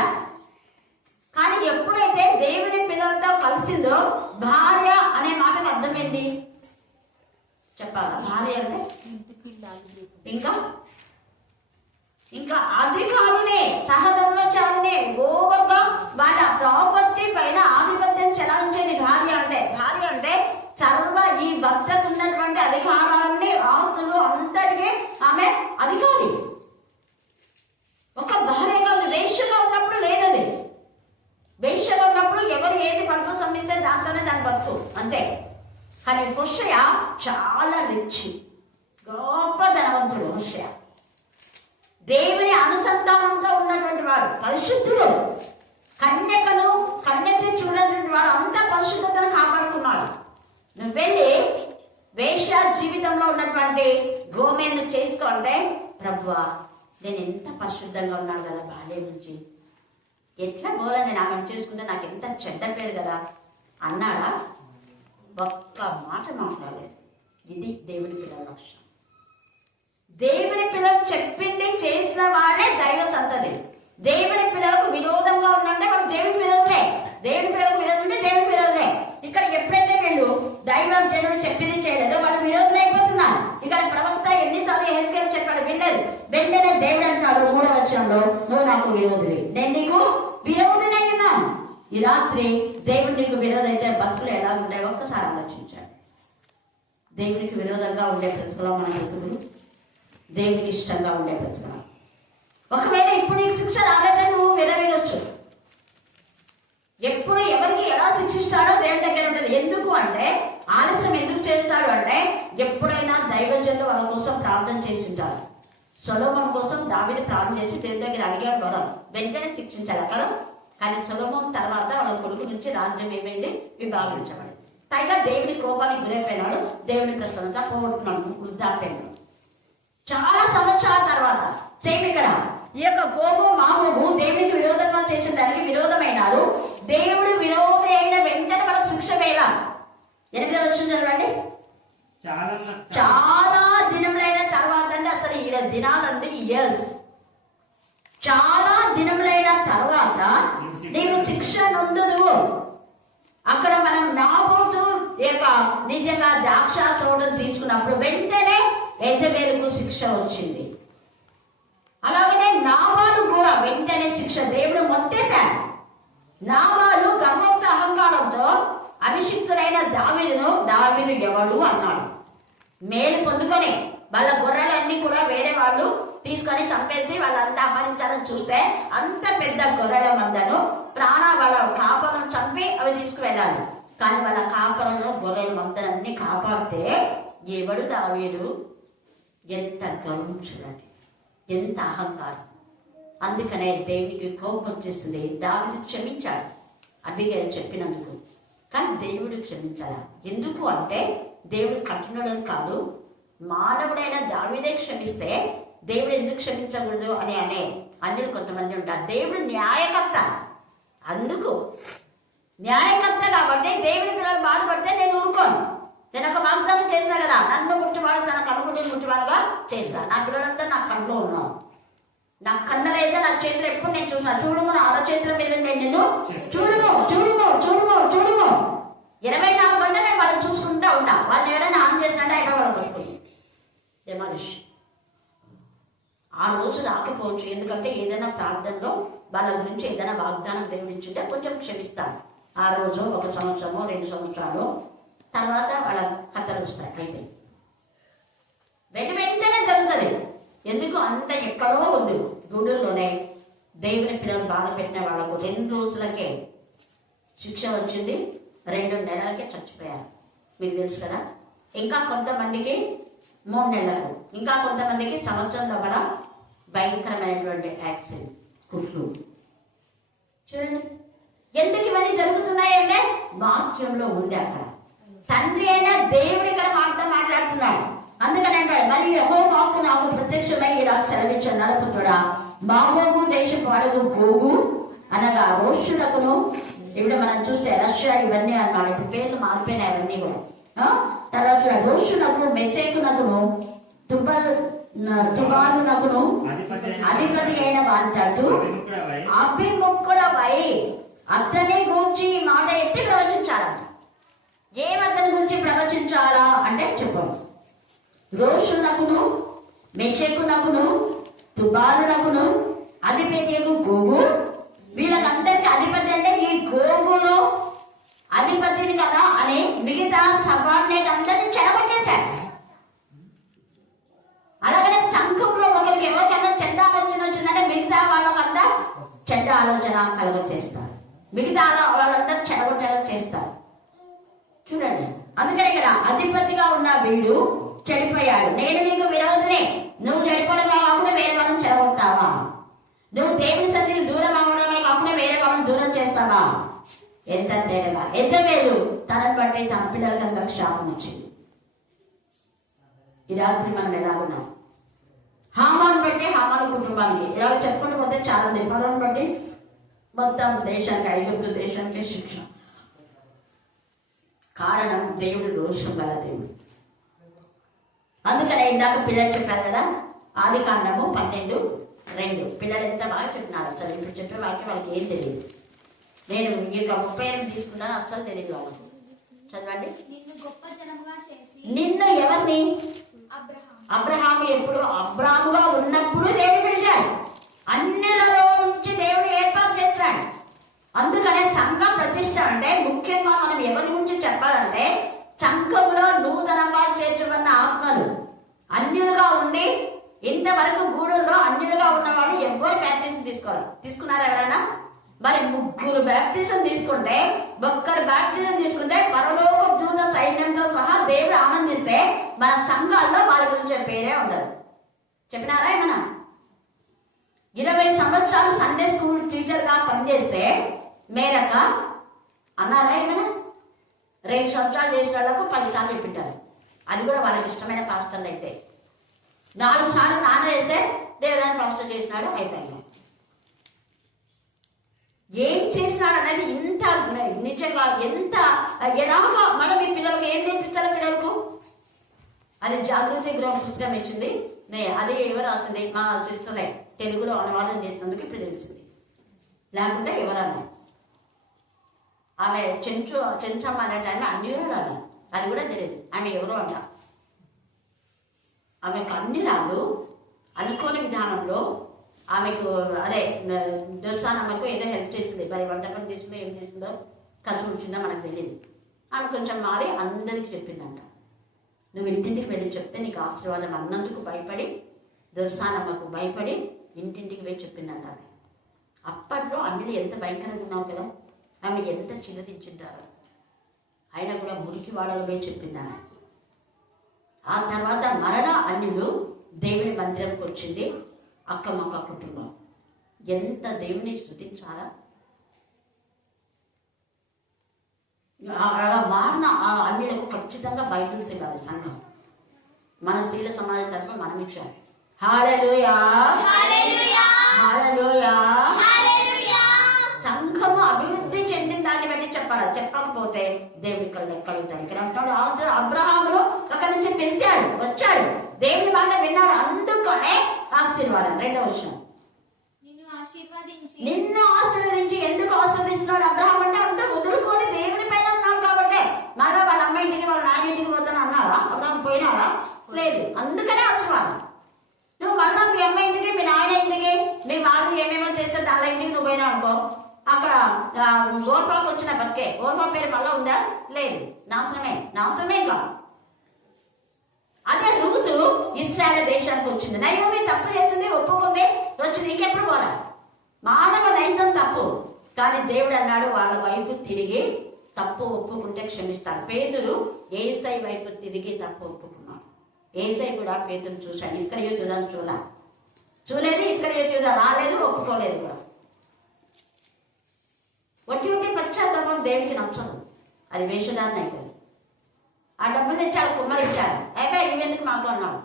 కానీ ఎప్పుడైతే దేవుని పిల్లలతో కలిసిందో భార్య అనే మాటకు అర్థమైంది చెప్పాలా? భార్య అంటే ఇంకా అధికారులే, సహధర్మచారులే, ఓవర్గా వాళ్ళ ప్రాపర్టీ పైన ఆధిపత్యం చెలాయించేది భార్య అంటే సర్వ ఈ భర్తకు ఉన్నటువంటి అధికారాన్ని, ఆస్తులు అంతటికీ ఆమె అధికారి. ఒక భార్యగా ఉంది. వేశ్యగా ఉన్నప్పుడు లేదది. వేశ్యగా ఉన్నప్పుడు ఎవరు ఏది పనులు సంబంధిస్తే దాంతోనే దాని బతుకు అంతే. కానీ హోషేయ చాలా రిచ్, గొప్ప ధనవంతుడు. హోషేయ దేవుని అనుసంధానంతో ఉన్నటువంటి వాడు, పరిశుద్ధుడు. కన్యెత్తి చూడటువంటి వాడు అంత పరిశుద్ధతను కాపాడుకున్నాడు. నువ్వు వెళ్ళి వేశ్య జీవితంలో ఉన్నటువంటి గోమేను చేసుకో అంటే, ప్రభువా నేను ఎంత పరిశుద్ధంగా ఉన్నాను కదా, బాల్యం నుంచి ఎట్లా పోలా నేను ఆమెను చేసుకుంటే నాకు ఎంత చెడ్డ పేరు కదా అన్నాడా? ఒక్క మాట మాట్లాడలేదు. ఇది దేవుని పిల్లల లక్షణం. దేవుని పిల్లలు చెప్పింది చేసిన వాళ్ళే దైవ సంతతి. దేవుని పిల్లలకు విరోధంగా ఉందంటే వాళ్ళు దేవుని విరోధులే. దేవుని పిల్లలకు విరోధం ఉంటే దేవుని విరోధులే. ఇక్కడ ఎప్పుడైతే వీళ్ళు దైవ దేవుడు చెప్పింది చేయలేదో వాళ్ళు విరోధులు అయిపోతున్నారు. ఇక్కడ ప్రవక్త ఎన్నిసార్లు హెచ్కేలు చెప్పాడు, వినలేదు. వెంటనే దేవుడు అంటాడు 3వ వచనంలో, నువ్వు నాకు విరోధివి, నేను నీకు విరోధినై ఉన్నాను. ఈ రాత్రి దేవుడు నీకు విరోధైతే బతుకులు ఎలా ఉంటాయి ఒక్కసారి ఆలోచించాడు. దేవునికి విరోధంగా ఉండే బ్రతుకులో మన బ్రతుకులు, దేవునికి ఇష్టంగా ఉండే బ్రతుకులు. ఒకవేళ ఇప్పుడు నీకు శిక్ష రాలేదని నువ్వు విరవేయొచ్చు. ఎప్పుడు ఎవరికి ఎలా శిక్షిస్తాడో దేవుని దగ్గర ఉంటుంది. ఎందుకు అంటే, ఆలస్యం ఎందుకు చేస్తాడు అంటే, ఎప్పుడైనా దైవజనులు వాళ్ళ కోసం ప్రార్థన చేసింటారు. సొలొమోను కోసం దావీదు ప్రార్థన చేసి దేవుని దగ్గర అడిగాడు వరం, వెంటనే శిక్షించాలి కదా. కానీ సొలొమోను తర్వాత వాళ్ళ కొడుకు నుంచి రాజ్యం ఏమైంది? విభాగించబడింది. పైగా దేవుని కోపానికి గురైపోయినాడు, దేవుని ప్రసన్నత పోగొట్టుకున్నాడు వృద్ధాప్యంలో. చాలా సంవత్సరాల తర్వాత సేమ్ ఇక్కడ ఈ యొక్క గోగు మామూలు దేవునికి విరోధంగా చేసిన దానికి విరోధమైనారు. దేవుడు విరోధి అయిన వెంటనే వాళ్ళకి శిక్ష వేయాల. 8వ వచనం చదవండి. చాలా దినములైన తర్వాత అంటే అసలు ఈ దినాలంటే ఇయర్స్, చాలా దినములైన తర్వాత నీవు శిక్ష నొందుదువు. అక్కడ మనం నాబోతు యొక్క నిజంగా ద్రాక్ష తోటను తీసుకున్నప్పుడు వెంటనే యెజబెలుకు శిక్ష వచ్చింది. అలాగనే నాబాలు కూడా వెంటనే శిక్ష దేవుడు మొత్తేశాడు. నాబాలు గర్వంతో అహంకారంతో అభిషిక్తుడైన దావీదు ఎవడు అన్నాడు. మేలు పొందుకొని వాళ్ళ గొర్రెలన్నీ కూడా వేరే వాళ్ళు తీసుకొని చంపేసి వాళ్ళంతా అపహరించాలని చూస్తే అంత పెద్ద గొర్రెల మందను వాళ్ళ కాపలను చంపి అవి తీసుకువెళ్ళాలి. కానీ వాళ్ళ కాపలంలో గొర్రెల మందలన్నీ కాపాడితే ఎవడు దావీదు? ఎంత గర్వం చూడండి, ఎంత అహంకారం. అందుకనే దేవునికి కోపం వచ్చేసింది. దావీదు క్షమించాడు అబిగైలు చెప్పినందుకు, కానీ దేవుడు క్షమించాలా? ఎందుకు అంటే దేవుడు కఠినుడని కాదు, మానవుడైన దావీదే క్షమిస్తే దేవుడు ఎందుకు క్షమించకూడదు అని అన్యులు కొంతమంది ఉంటారు. దేవుడు న్యాయకర్త, అందుకు న్యాయకర్త కాబట్టి దేవుడి పిల్లలు బాధపడితే నేను ఊరుకోను. నేను ఒక వాగ్దానం చేస్తా కదా, నన్ను ముట్టివాడు తన కనుకుంటే ముట్టివాడుగా చేస్తా. నా పిల్లలంతా నా కన్నులో ఉన్నాను, నా కన్నులైతే నా చేతిలో ఎప్పుడు నేను చూసా. చూడుము నా చేతుల మీద నేను నిన్ను చూడుము చూడుము చూడుము చూడుము 24 గంటలు నేను వాళ్ళని చూసుకుంటూ ఉంటా. వాళ్ళు ఎవరైనా ఆన్ చేసినట్టు అయినా వాళ్ళని పట్టుకుంది. ఆ రోజు రాకపోవచ్చు, ఎందుకంటే ఏదైనా ప్రార్థనలో వాళ్ళ గురించి ఏదైనా వాగ్దానం దేవుడు ఇచ్చింటే కొంచెం క్షమిస్తారు. ఆ రోజు 1 సంవత్సరమో 2 సంవత్సరాలు తర్వాత వాళ్ళ కథలు వస్తాయి. అయితే వెంటనే జరుగుతుంది. ఎందుకు అంత ఎక్కడో ఉంది గూడూరులోనే దేవుని పిల్లలు బాధ పెట్టిన వాళ్ళకు 2 రోజులకే శిక్ష వచ్చింది, 2 నెలలకే చచ్చిపోయారు. మీకు తెలుసు కదా. ఇంకా కొంతమందికి 3 నెలలకు, ఇంకా కొంతమందికి సంవత్సరంలో కూడా భయంకరమైనటువంటి యాక్సిడెంట్ కుట్లు. చూడండి ఎందుకు ఇవన్నీ జరుగుతున్నాయంటే వాక్యంలో ఉంది. అక్కడ తండ్రి అయిన దేవుడు ఇక్కడ మాతో మాట్లాడుతున్నాడు. అందుకని అంటాడు, మరి యెహోవాకు నాకు ప్రత్యక్షమై ఇలా సెలవిచ్చిన నరపుత్రుడా, మాగోగు దేశపు వాడకు గోగు అనగా రోషులకును, ఇప్పుడు మనం చూస్తే రష్యా ఇవన్నీ అన్నమాట. ఇప్పుడు పేర్లు మారిపోయినాయి అవన్నీ కూడా. తర్వాత రోషులకు మెసేకునకును తుబాలునకును అధిపతి అయిన వారి తట్టు అభిముఖుడవై అతని గురించి మాట ఎత్తి ప్రవచించాలంట. ఏమతని గురించి ప్రవచించాలా అంటే చెప్పండి. రోషునకును మెషకునకును తుబాలునకును అధిపతి గోగు, వీళ్ళకందరికీ అధిపతి అంటే ఈ గోగులో అధిపతిని కదా అని మిగతా సబార్డినేట్ అందరినీ చెడగొట్టేశారు. అలాగనే సంఘంలో ఒకరికి ఎవరికైనా చెడ్డ ఆలోచన వచ్చిందంటే మిగతా వాళ్ళకంతా చెడ్డ ఆలోచన కలుగ చేస్తారు, మిగతా వాళ్ళందరూ చెడగొట్టేలా చేస్తారు. చూడండి అందుకని ఇక్కడ అధిపతిగా ఉన్న వీడు చెడిపోయాడు. నేను నీకు విరోధినే, నువ్వు చెడిపోవడమే కాకుండా వేరే వాళ్ళని చెడగొట్టావా? నువ్వు దేవుని సన్నిధికి దూరం అవ్వడమే కాకుండా వేరే వాళ్ళని దూరం చేస్తావా? ఎంత తేడా. యెజబెలు తనని బట్టి తన పిల్లలకి అంత శాపం వచ్చింది. ఈ రాత్రి మనం ఎలాగున్నాం? హామాను బట్టి హామాను కుటుంబానికి ఇలా చెప్పుకుంటూ పోతే చాలా నిపదం బట్టి మొత్తం దేశానికి, ఐగుప్తు దేశానికి శిక్ష. కారణం దేవుడు రోషం గల దేవుడు. అందుకనే ఇందాక పిల్లలు చెప్పారు కదా, ఆదికాండము 12:2. పిల్లలు ఎంత బాగా చెప్పినారు అసలు. ఇప్పుడు చెప్పే వాక్యం వాళ్ళకి ఏం తెలియదు. నేను ఇక 38 తీసుకున్నాను, అస్సలు తెలియదు వాళ్ళకు. చదవండి. నిన్ను ఎవరిని? అబ్రహాము. ఎప్పుడు? అబ్రాహాముగా ఉన్నప్పుడు దేవుడు పిలిచాడు, అన్నిలలో నుంచి దేవుడు ఏర్పాటు చేశాడు. అందుకనే సంఘ ప్రతిష్ట అంటే ముఖ్యంగా మనం ఎవరి గురించి చెప్పాలంటే సంఘంలో నూతనంగా చేర్చబడిన ఆత్మలు అన్యులుగా ఉండి, ఇంతవరకు గూడూరులో అన్యులుగా ఉన్న వాళ్ళు ఎవరు బ్యాప్టిజం తీసుకున్నారు ఎవరైనా? మరి 3 బ్యాప్టిజం తీసుకుంటే, ఒక్కరు బ్యాప్టిజం తీసుకుంటే పరలోక దూత సైన్యంతో సహా దేవుడు ఆనందిస్తే మన సంఘాల్లో వాళ్ళ గురించి పేరే ఉండదు. చెప్పినారా ఏమన్నా? 20 సంవత్సరాలు సండే స్కూల్ టీచర్ గా పనిచేస్తే మేరక అన్నారా ఏమైనా? 2 సంవత్సరాలు చేసిన వాళ్ళకు 10 సార్లు చెప్పింటారు. అది కూడా వాళ్ళకి ఇష్టమైన పాస్టర్లు అయితే. 4 సార్లు నాన్న వేస్తే దేవుని పాస్టర్ చేసినాడు, అయిపోయింది. ఏం చేసినాడు అనేది ఇంత నిజంగా ఎంత ఎలాగా మనం ఈ పిల్లలకు ఏం నేర్పించాలి? పిల్లలకు అది జాగృతి గృహ పుస్తకం ఇచ్చింది. అది ఎవరు రాసింది? మా సిస్టరే తెలుగులో అనువాదం చేసినందుకు ఇప్పుడు తెలిసింది. లేకుంటే ఎవరన్నా ఆమె చెంచమ్మ అనే టైం అన్ని రాదు, అది కూడా తెలియదు. ఆమె ఎవరు అంట. ఆమెకు అన్ని రాళ్ళు అనుకోని విధానంలో ఆమెకు అదే దొరసానమ్మకు ఏదో హెల్ప్ చేసింది. మరి వంట పని చేసిందో ఏం చేసిందో కలిసి కూర్చుందో మనకు తెలియదు. ఆమె కొంచెం మారి అందరికీ చెప్పిందంట. నువ్వు ఇంటింటికి వెళ్ళి చెప్తే నీకు ఆశీర్వాదం అన్నందుకు భయపడి, దొరసానమ్మకు భయపడి ఇంటింటికి వెళ్ళి చెప్పిందంట ఆమె. అప్పట్లో అన్నిలు ఎంత భయంకరంగా ఉన్నావు కదా, ఆమె ఎంత చిన్నదించుంటారో. అయినా కూడా మురికి వాడలు పోయి చెప్పిందామె. ఆ తర్వాత మరలా అన్యులు దేవుని మందిరంకి వచ్చింది అక్కమ్మక్క కుటుంబం. ఎంత దేవుని స్తుతించాలా. అలా మారిన ఆ అన్యులకు ఖచ్చితంగా బైబిల్స్ ఇవ్వాలి సంఘం. మన స్త్రీల సమాజం తరఫున మనం ఇచ్చాం. హల్లెలూయా, హల్లెలూయా. సంఘము అభివృద్ధి చెందిన దాన్ని బట్టి చెప్పాలి. చెప్పకపోతే దేవుడి కలుగుతాడు. ఇక్కడ అంటాడు అబ్రహామును అక్కడి నుంచి పిలిచాడు, వచ్చాడు, దేవుని మాట విన్నాడు, అందుకనే ఆశీర్వాదం. 2వ వచనం, నిన్ను ఆశీర్వదించి. ఎందుకు ఆశీర్వదిస్తున్నాడు అబ్రహాం అంటే అందరూ వదులుకొని దేవుని పైన ఉన్నాడు కాబట్టి. మళ్ళీ వాళ్ళ అమ్మ ఇంటికి వాళ్ళ నాన్న ఇంటికి పోతాను అన్నాడా? అబ్రహాం పోయినాడా? లేదు. అందుకనే ఆశీర్వాదం. నువ్వు మళ్ళా మీ అమ్మ ఇంటికి, మీ నాయన ఇంటికి, మీ వాళ్ళు ఏమేమో చేస్తే దాని ఇంటికి నువ్వు పోయినా అనుకో, అక్కడ ఓర్పాకు వచ్చిన బతికే. ఓర్పా పేరు మళ్ళా ఉందా? లేదు. నాశనమే కాదు. అదే రూతు ఇశ్రాయేలు దేశానికి వచ్చింది. నయోమి తప్పు చేసింది, ఒప్పుకుంది, వచ్చి నీకెప్పుడు పోరా. మానవ నైజం తప్పు, కానీ దేవుడు అన్నాడు వాళ్ళ వైపు తిరిగి తప్పు ఒప్పుకుంటే క్షమిస్తాడు. పేతురు ఏసై వైపు తిరిగి తప్పు ఒప్పుకున్నాడు. ఏసై కూడా పేతురు చూశాడు. ఇస్కరియోతు యూదాను చూడలేదు. ఇస్కరియోతు యూదా రాలేదు, ఒప్పుకోలేదు కూడా. ఒట్టి పశ్చాత్తాపం దేవుడికి నచ్చదు, అది వేషధారణ అవుతుంది. ఆ డబ్బులు తెచ్చాడు, కుమ్మరిచ్చాడు, అయిపోయి ఇవెందుకు మాకు అన్నాడు.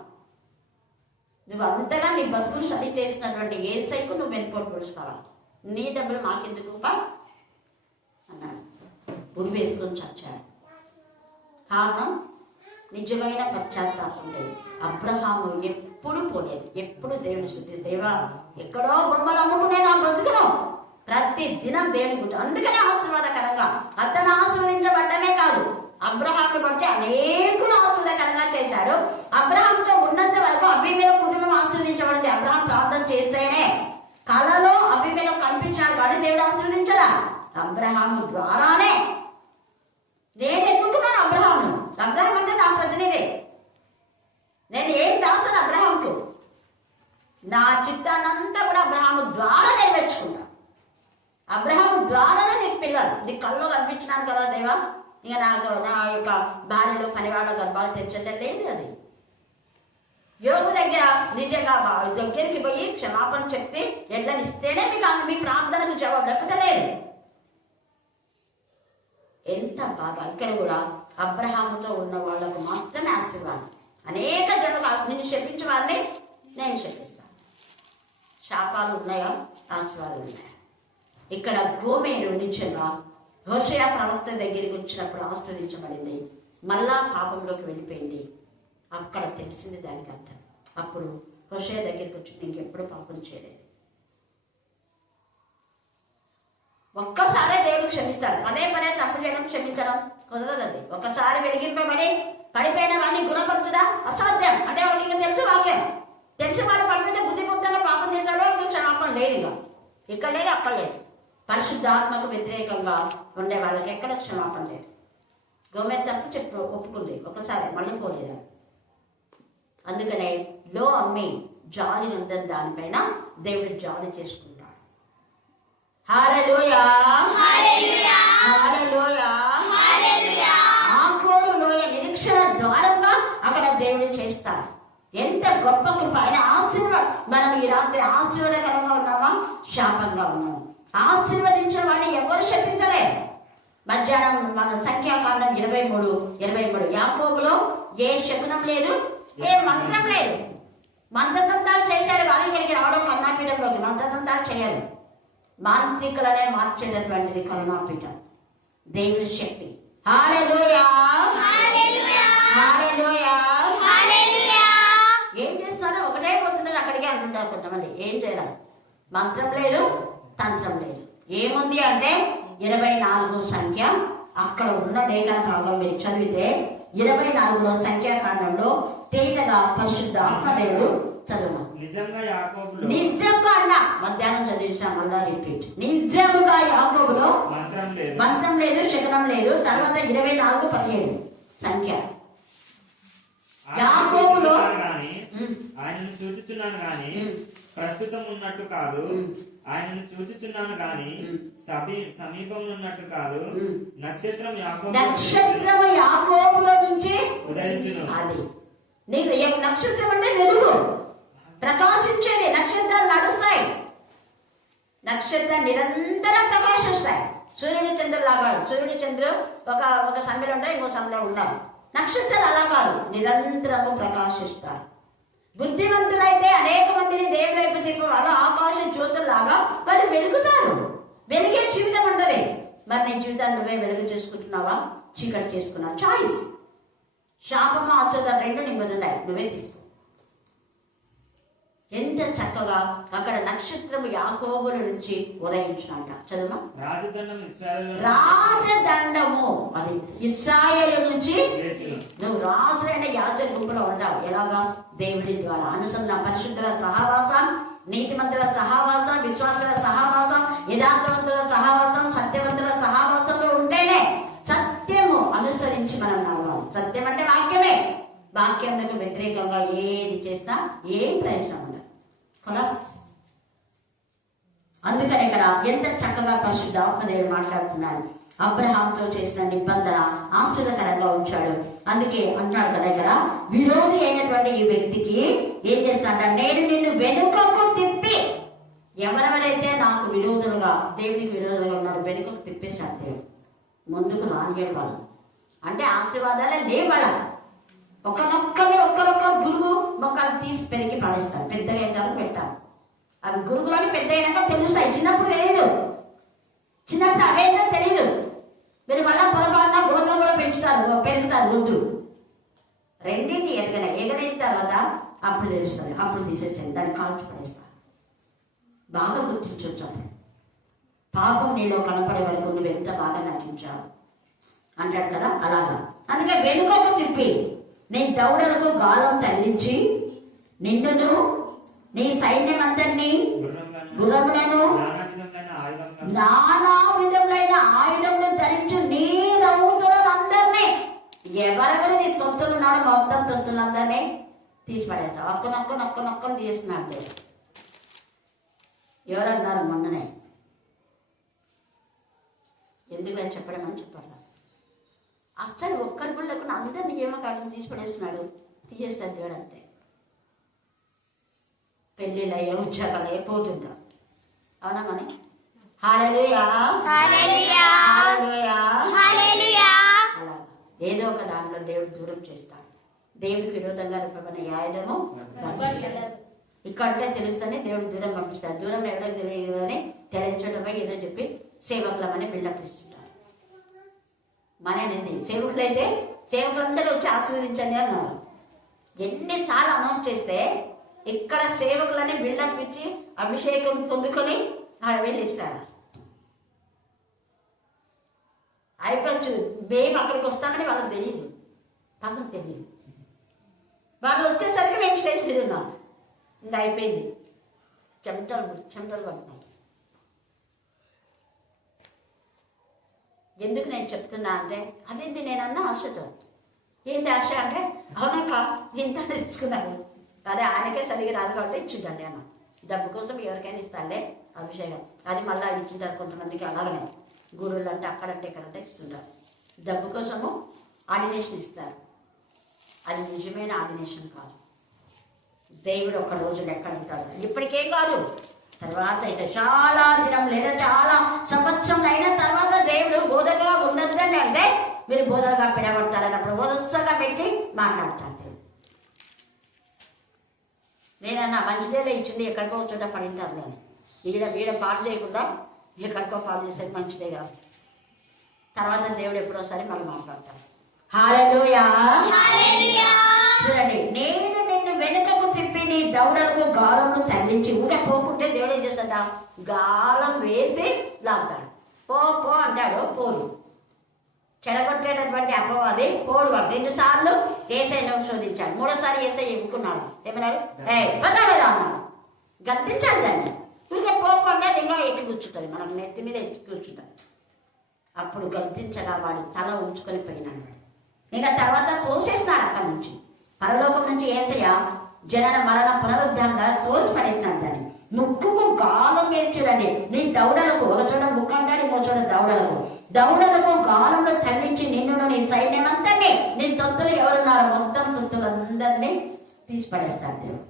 నువ్వు అంతగా నీ బతుకులు సరి చేసినటువంటి ఏసైకు నువ్వు వెనుకోటు పొడుస్తావా? నీ డబ్బులు మాకెందుకు అన్నాడు. ఉరి వేసుకొని చచ్చాడు. కారణం నిజమైన పశ్చాత్తాపం లేదు. అబ్రహాము ఎప్పుడు పోలేదు, ఎప్పుడు దేవుని స్తుతి. దేవా, ఎక్కడో బొమ్మలు అమ్ముకునే నా బ్రతుకును ప్రతి దినం దేవుని గుర్తు. అందుకనే ఆశీర్వాదకరంగా అతను ఆశీర్వదించబడ్డమే కాదు, అబ్రహామును బట్టి అనేకులు ఆశీర్వాదకరంగా చేశాడు. అబ్రహాంతో ఉన్నంత వరకు అబీమెలెకు కుటుంబం ఆశీర్వదించబడింది. అబ్రహాం ప్రార్థన చేస్తేనే కలలో అబీమెలెకు కనిపించాడు, కానీ దేవుడు ఆశీర్వదించడా? అబ్రహాము ద్వారానే. నేను ఎన్నుకున్నాను అబ్రహామును. అబ్రహాం అంటే నా ప్రతినిధి. నేను ఏం దాస్తాను అబ్రహాంకు? నా చిత్తాన్నంతా కూడా అబ్రహాము ద్వారా నెరవేర్చుకుంటా. అబ్రహాము ద్వారానే నీకు పిల్లలు. నీకు కళ్ళు కనిపించినాను కదా దేవా, ఇక నాకు నా యొక్క భార్యలో పనివాళ్ళ గర్భాలు తెచ్చడం లేదు. అది యోగు దగ్గర నిజంగా దగ్గరికి పోయి క్షమాపణ చెప్పి ఎట్లా ఇస్తేనే మీకు మీ ప్రార్థనకు జవాబు దక్కుతలేదు. ఎంత బాగా ఇక్కడ కూడా అబ్రహాముతో ఉన్న వాళ్ళకు మాత్రమే ఆశీర్వాదం. అనేక జనులు నిన్ను శపించే వారిని నేను శపిస్తాను. శాపాలు ఉన్నాయా? ఆశీర్వాదాలు ఉన్నాయా? ఇక్కడ గోమేరు నిజంగా హోషేయ ప్రవక్త దగ్గరికి వచ్చినప్పుడు ఆస్వాదించబడింది, మళ్ళా పాపంలోకి వెళ్ళిపోయింది. అక్కడ తెలిసింది దానికి అర్థం. అప్పుడు హోషేయ దగ్గరికి వచ్చి ఇంకెప్పుడు పాపం చేయలేదు. ఒక్కసారే దేవుడు క్షమిస్తాడు. పదే పదే తప్పు చేయడం క్షమించడం కుదరదు. ఒకసారి వెలిగింపబడి పడిపోయిన వాడిని గుణపరచడా అసాధ్యం. అంటే వాళ్ళకి ఇంకా తెలుసు వాక్యం, తెలిసి వాళ్ళు పడిపోతే బుద్ధిముక్తంగా పాపం చేశాడో క్షమాపణ లేదు. ఇక్కడ లేదు, అక్కడ లేదు. పరిశుద్ధాత్మకు వ్యతిరేకంగా ఉండే వాళ్ళకి ఎక్కడ క్షమాపణ లేదు. గోమె తప్పు ఒప్పుకుంది ఒకసారి, మళ్ళీ పోలేదు. అందుకనే లో అమ్మి జాలి నందని దానిపైన దేవుడు జాలి చేసుకుంటాడు. హల్లెలూయా, హల్లెలూయా, హల్లెలూయా, హల్లెలూయా. ఆకోరు లోయ నిరీక్షణ ద్వారంగా అక్కడ దేవుడు చేస్తాడు. ఎంత గొప్ప కృప! ఆయన ఆశీర్వాదం. మనం ఈ రాత్రి ఆశీర్వాదకరంగా ఉన్నామా, శాపంగా ఉన్నాము? ఆశీర్వదించిన వాడిని ఎవరు శపించలేరు. మధ్యాహ్నం మన సంఖ్యాకాండం 23 యాకోబులో ఏ శకునం లేదు, ఏ మంత్రం లేదు. మంత్రతంత్రాలు చేశాడు కానీ ఇక్కడికి రావడం కరుణాపీఠంలోకి మంత్రతంత్రాలు చేయరు. మాంత్రికులనే మార్చేటటువంటిది కరుణాపీఠం, దేవుని శక్తి. హల్లెలూయా, హల్లెలూయా, హల్లెలూయా, హల్లెలూయా. ఏం చేస్తారో ఒకటే పోతున్నారు, అక్కడికే అంటుంటారు కొంతమంది. ఏం చేయాలి? మంత్రం లేదు, తంత్రం లేదు. ఏముంది అంటే 24 సంఖ్య. అక్కడ ఉన్న లేఖన భాగం మీరు చదివితే 24వ సంఖ్యాకాండంలో తేటగా పరిశుద్ధ ఆత్మదేవుడు చదువు. నిజంగా అన్న మధ్యాహ్నం చదివించిన మళ్ళా రిపీట్. నిజంగా యాకోబులో మంత్రం లేదు, శకనం లేదు. తర్వాత 24:17 సంఖ్య. యాకోబులో ఆయనను చూచుచున్నాను గాని ప్రస్తుతం ఉన్నట్టు కాదు, ఆయనను చూచుచున్నాను గాని సమీపంలో ఉన్నట్టు కాదు. నక్షత్రం యాకోబులో నుంచి ఉదయించును. అది నీకు నక్షత్రం అంటే వెలుగు, ప్రకాశించేది. నక్షత్రాలు నడుస్తాయి, నక్షత్రం నిరంతరం ప్రకాశిస్తాయి. సూర్యుడి చంద్రులు లాగా. సూర్యుడి చంద్రుడు ఒక సంధ్యలో ఉంటాయి, ఇంకో సంధ్యలో ఉండవు. నక్షత్రాలు అలా కాదు, నిరంతరము ప్రకాశిస్తారు. బుద్ధిమంతులైతే అనేక మందిని దేవుని వైపు తిప్పేవారు ఆకాశ జ్యోతుల్లాగా వాళ్ళు వెలుగుతారు. వెలిగే జీవితం ఉంటది. మరి నీ జీవితాన్ని నువ్వే వెలుగు చేసుకుంటున్నావా, చీకటి చేసుకున్నావా? చాయిస్. శాపము ఆశీర్వాదం రెండు నీ మీద ఉన్నాయి, నువ్వే తీసుకో. ఎంత చక్కగా అక్కడ నక్షత్రం యాకోబుల నుంచి ఉదయించినట. చదువు. రాజదండం ఇశ్రాయేలు రాజదండము అది ఇశ్రాయేలు నుంచి లేచును. నువ్వు రాజైన యాజక గుంపులో ఉండవు. ఎలాగా? దేవుడి ద్వారా అనుసంధానం, పరిశుద్ధుల సహవాసం, నీతిమంతుల సహవాసం, విశ్వాసుల సహవాసం, యథార్థవంతుల సహవాసం, సత్యవంతుల సహవాసంలో ఉంటేనే సత్యము అనుసరించి మనం నడవాలి. సత్యం అంటే వాక్యమే. వాక్యానికి వ్యతిరేకంగా ఏది చేసినా ఏం ప్రయోజనం ఉండదు. కొలాప్స్. అందుకని ఇక్కడ ఎంత చక్కగా పరిశుద్ధాత్మదేవుడు మాట్లాడుతున్నాడు. అబ్రహాంతో చేసిన నిబంధన ఆశ్చర్యకరంగా ఉంచాడు. అందుకే అంటున్నాడు కదా ఇక్కడ, విరోధి అయినటువంటి ఈ వ్యక్తికి ఏం చేస్తాడంట, నేను నిన్ను వెనుకకు తిప్పి, ఎవరెవరైతే నాకు విరోధులుగా, దేవునికి విరోధులుగా ఉన్నారు, వెనుకకు తిప్పేశాడు దేవుడు. ముందుకు రానియడు వాళ్ళు. అంటే ఆశీర్వాదాలే లేవాల. ఒక్కరొక్క గురువు మొక్కలు తీసి పెరిగి పడేస్తారు. పెద్దగా అయిన పెట్టాలి. అవి గురుగులని పెద్ద అయినాక తెలుస్తాయి. చిన్నప్పుడు తెలియదు. చిన్నప్పుడు అవేంటో తెలియదు. మీరు మళ్ళా పొరపాటున గోధుమ కూడా పెరుగుతారు వద్దు. రెండింటి ఎగరైన తర్వాత అప్పుడు తెలుస్తుంది. అప్పుడు తీసేసేది, దాన్ని కాల్చి పడేస్తారు. బాగా గుర్తించవచ్చు. అప్పుడు పాపం నీలో కనపడే వరకు నువ్వు ఎంత బాగా నటించావు అంటాడు కదా, అలాగా. అందుకే వెనుకకు తిప్పి నీ దౌడలకు గాలం తగిలించి నిన్నును నీ సైన్యం అందరినీ గుర్రములను నానా విధములైన ఆయుధములు ధరించు నీ రౌతులందరినీ, ఎవరెవరు నీ తొత్తులు ఉన్నారో మొత్తం తొత్తులందరినీ తీసి పడేస్తావు. ఒక్కనొక్కను తీసినాడు. ఎవరన్నారు మొన్ననే? ఎందుకు అని చెప్పడమని చెప్పారు. అస్సలు ఒక్కరి కూడా లేకుండా అందరినీ ఏమకాడని తీసి పడేస్తున్నాడు. తీసేస్తాడు దేవుడు అంతే. పెళ్ళిళ్ళయ్యే ఉద్యోగాలు పోతుంటా. అవునా మన హల్లెలూయా అలా ఏదో ఒక దాంట్లో దేవుడు దూరం చేస్తాడు. దేవుడికి విరోధంగా రూపమైన ఆయుధము ఇక్కడే తెలుస్తేనే దేవుడు దూరం పంపిస్తాడు. దూరం ఎవరో తెలియదు అని తెలియచడమై ఏదో చెప్పి సేవకులమని బిల్డప్ ఇస్తుంటారు. మనేనండి సేవకులైతే సేవకులందరూ వచ్చి ఆశీర్వదించండి అన్నారు. ఎన్నిసార్లు అనౌన్స్ చేస్తే ఇక్కడ సేవకులని బిల్డప్ ఇచ్చి అభిషేకం పొందుకొని ఆడ వెళ్ళిస్తారు. అయిపోవచ్చు. మేము అక్కడికి వస్తామని వాళ్ళకి తెలియదు. పక్కన తెలియదు. వాళ్ళు వచ్చేసరికి మేము స్టేజ్ మీద ఉన్నాం. ఇంకా అయిపోయింది. చెమటలు పడుతున్నాయి. ఎందుకు నేను చెప్తున్నా అంటే, అదేంటి నేనన్నా ఆశతో. ఏంటి ఆశ అంటే, అవునాక ఇంత తెచ్చుకున్నాను, అదే ఆయనకే సరిగ్గా రాదు కాబట్టి ఇచ్చిందండి అన్న. డబ్బు కోసం ఎవరికైనా ఇస్తానులే అభిషేకం. అది మళ్ళీ ఇచ్చింటారు కొంతమందికి. అలాగనే గురువులు అంటే అక్కడంటే ఇక్కడంటే ఇస్తుంటారు. డబ్బు కోసము ఆర్డినేషన్ ఇస్తారు. అది నిజమైన ఆర్డినేషన్ కాదు. దేవుడు ఒక రోజు లెక్క ఉంటాడు. ఇప్పటికేం కాదు, తర్వాత అయితే చాలా దినం లేదా చాలా సంవత్సరం అయిన తర్వాత దేవుడు బోధగా ఉండద్దని అంటే మీరు బోధగా పిడబడతారన్నప్పుడు వరుసగా పెట్టి మాట్లాడతారు. నేనన్నా మంచిదేలా ఇచ్చింది, ఎక్కడికో చోట పడింటారు కానీ వీడ పాటు చేయకుండా ఎక్కడికో పాటు చేసేది మంచిదే కాదు. తర్వాత దేవుడు ఎప్పుడోసారి మళ్ళీ మాట్లాడతారు. హల్లెలూయా. చూడండి, నేను నిన్ను వెనుకకు తిప్పి నీ దౌడలకు గాలంను తగిలించి ఊరే పోకుంటే దేవుడు ఏం చేస్తాడ, గాలం వేసి లాగుతాడు. పో అంటాడు, పోరు. చెడగొట్టేటటువంటి అపవాది పోడు. 2 సార్లు ఏసైను శోధించాడు. 3వ సారి ఏసై ఎన్నుకున్నాడు. ఏమన్నాడు? పదాలేదా అన్నాడు. గద్దించాలి దాన్ని. ఊరికే పోకుండా ఇంకా ఎక్కి కూర్చుంటుంది, మనకు నెత్తి మీద ఎక్కి కూర్చుంటుంది. అప్పుడు గద్దించగా వాడు తల ఉంచుకొని పోయినాడు. ఇంకా తర్వాత తోసేసినాడు అక్కడి నుంచి. పరలోకం నుంచి ఏసయ్య జనన మరణ పునరుద్ధరణ తోసి పడేసినాడు దాన్ని. ముక్కుకు గాలం మీద చూడండి, నీ దౌడలకు, ఒక చోట ముక్కు అంటాడు, ఇంకో చోట దౌడలకు గాలంలో తగిలించి నిన్ను నీ సైన్యం అంతనే, నీ తొత్తులు ఎవరున్నారో మొత్తం తొత్తులందరినీ తీసి పడేస్తాడు దేవుడు.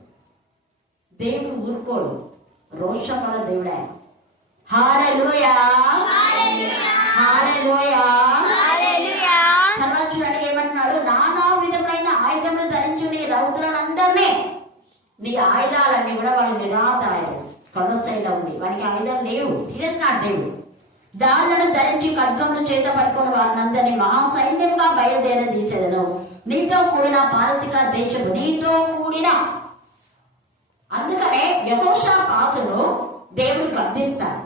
దేవుడు ఊరుకోడు, రోషం వల్ల దేవుడు ఆయన. హల్లెలూయా. హల్లెలూయా. తర్వాత చూడండి ఏమంటున్నాడు, నానా విధములైన ఆయుధములు ధరించు నీ రౌతులందరినీ. నీ ఆయుధాలన్నీ కూడా వాళ్ళు నిరాదాయుడు కొలసైలో ఉంది, వానికి ఆయుధాలు లేవు, తీసేస్తున్నాడు దేవుడు. దాళ్ళను ధరించి ఖడ్గములు చేత పట్టుకుని వారినందరినీ మహాసైన్యంగా బయలుదేరదీసేదను. నీతో కూడిన పారసిక దేశము, నీతో కూడిన అందుకనే యెహోషాపాతును దేవుడు గద్దిస్తాడు.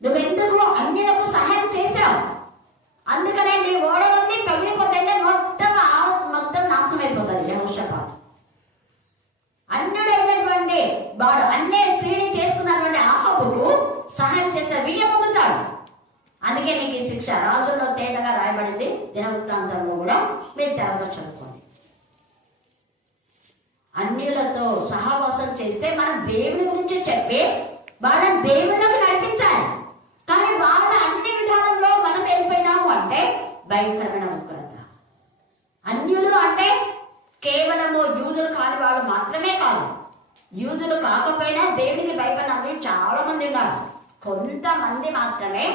నువ్వెందుకు అన్యులకు సహాయం చేశావు? అందుకనే నీ ఓడలన్నీ పగిలిపోతే మొత్తం నాశనం అయిపోతుంది. యెహోషాపాతు అన్యుడైనటువంటి వాడు అన్య స్త్రీని చేసుకున్నటువంటి అహాబుకు సహాయం చేస్తే బియ్యం పొందుతాడు. అందుకే నీకు ఈ శిక్ష. రాజుల్లో తేటగా రాయబడింది, దినవృత్తాంతంలో కూడా మీరు తర్వాత చదువుకోండి. అన్యులతో సహవాసం చేస్తే మనం దేవుని గురించి చెప్పి వాళ్ళని దేవుళ్ళకి నడిపించాలి. కానీ వాళ్ళ అన్ని విధానంలో మనం వెళ్ళిపోయినాము అంటే భయంకరమైన ఉగ్రత. అన్యులు అంటే కేవలము యూదులు కాని వాళ్ళు మాత్రమే కాదు, యూదులు కాకపోయినా దేవునికి భయపడిన అన్యులు చాలా మంది ఉన్నారు. కొంతమంది మాత్రమే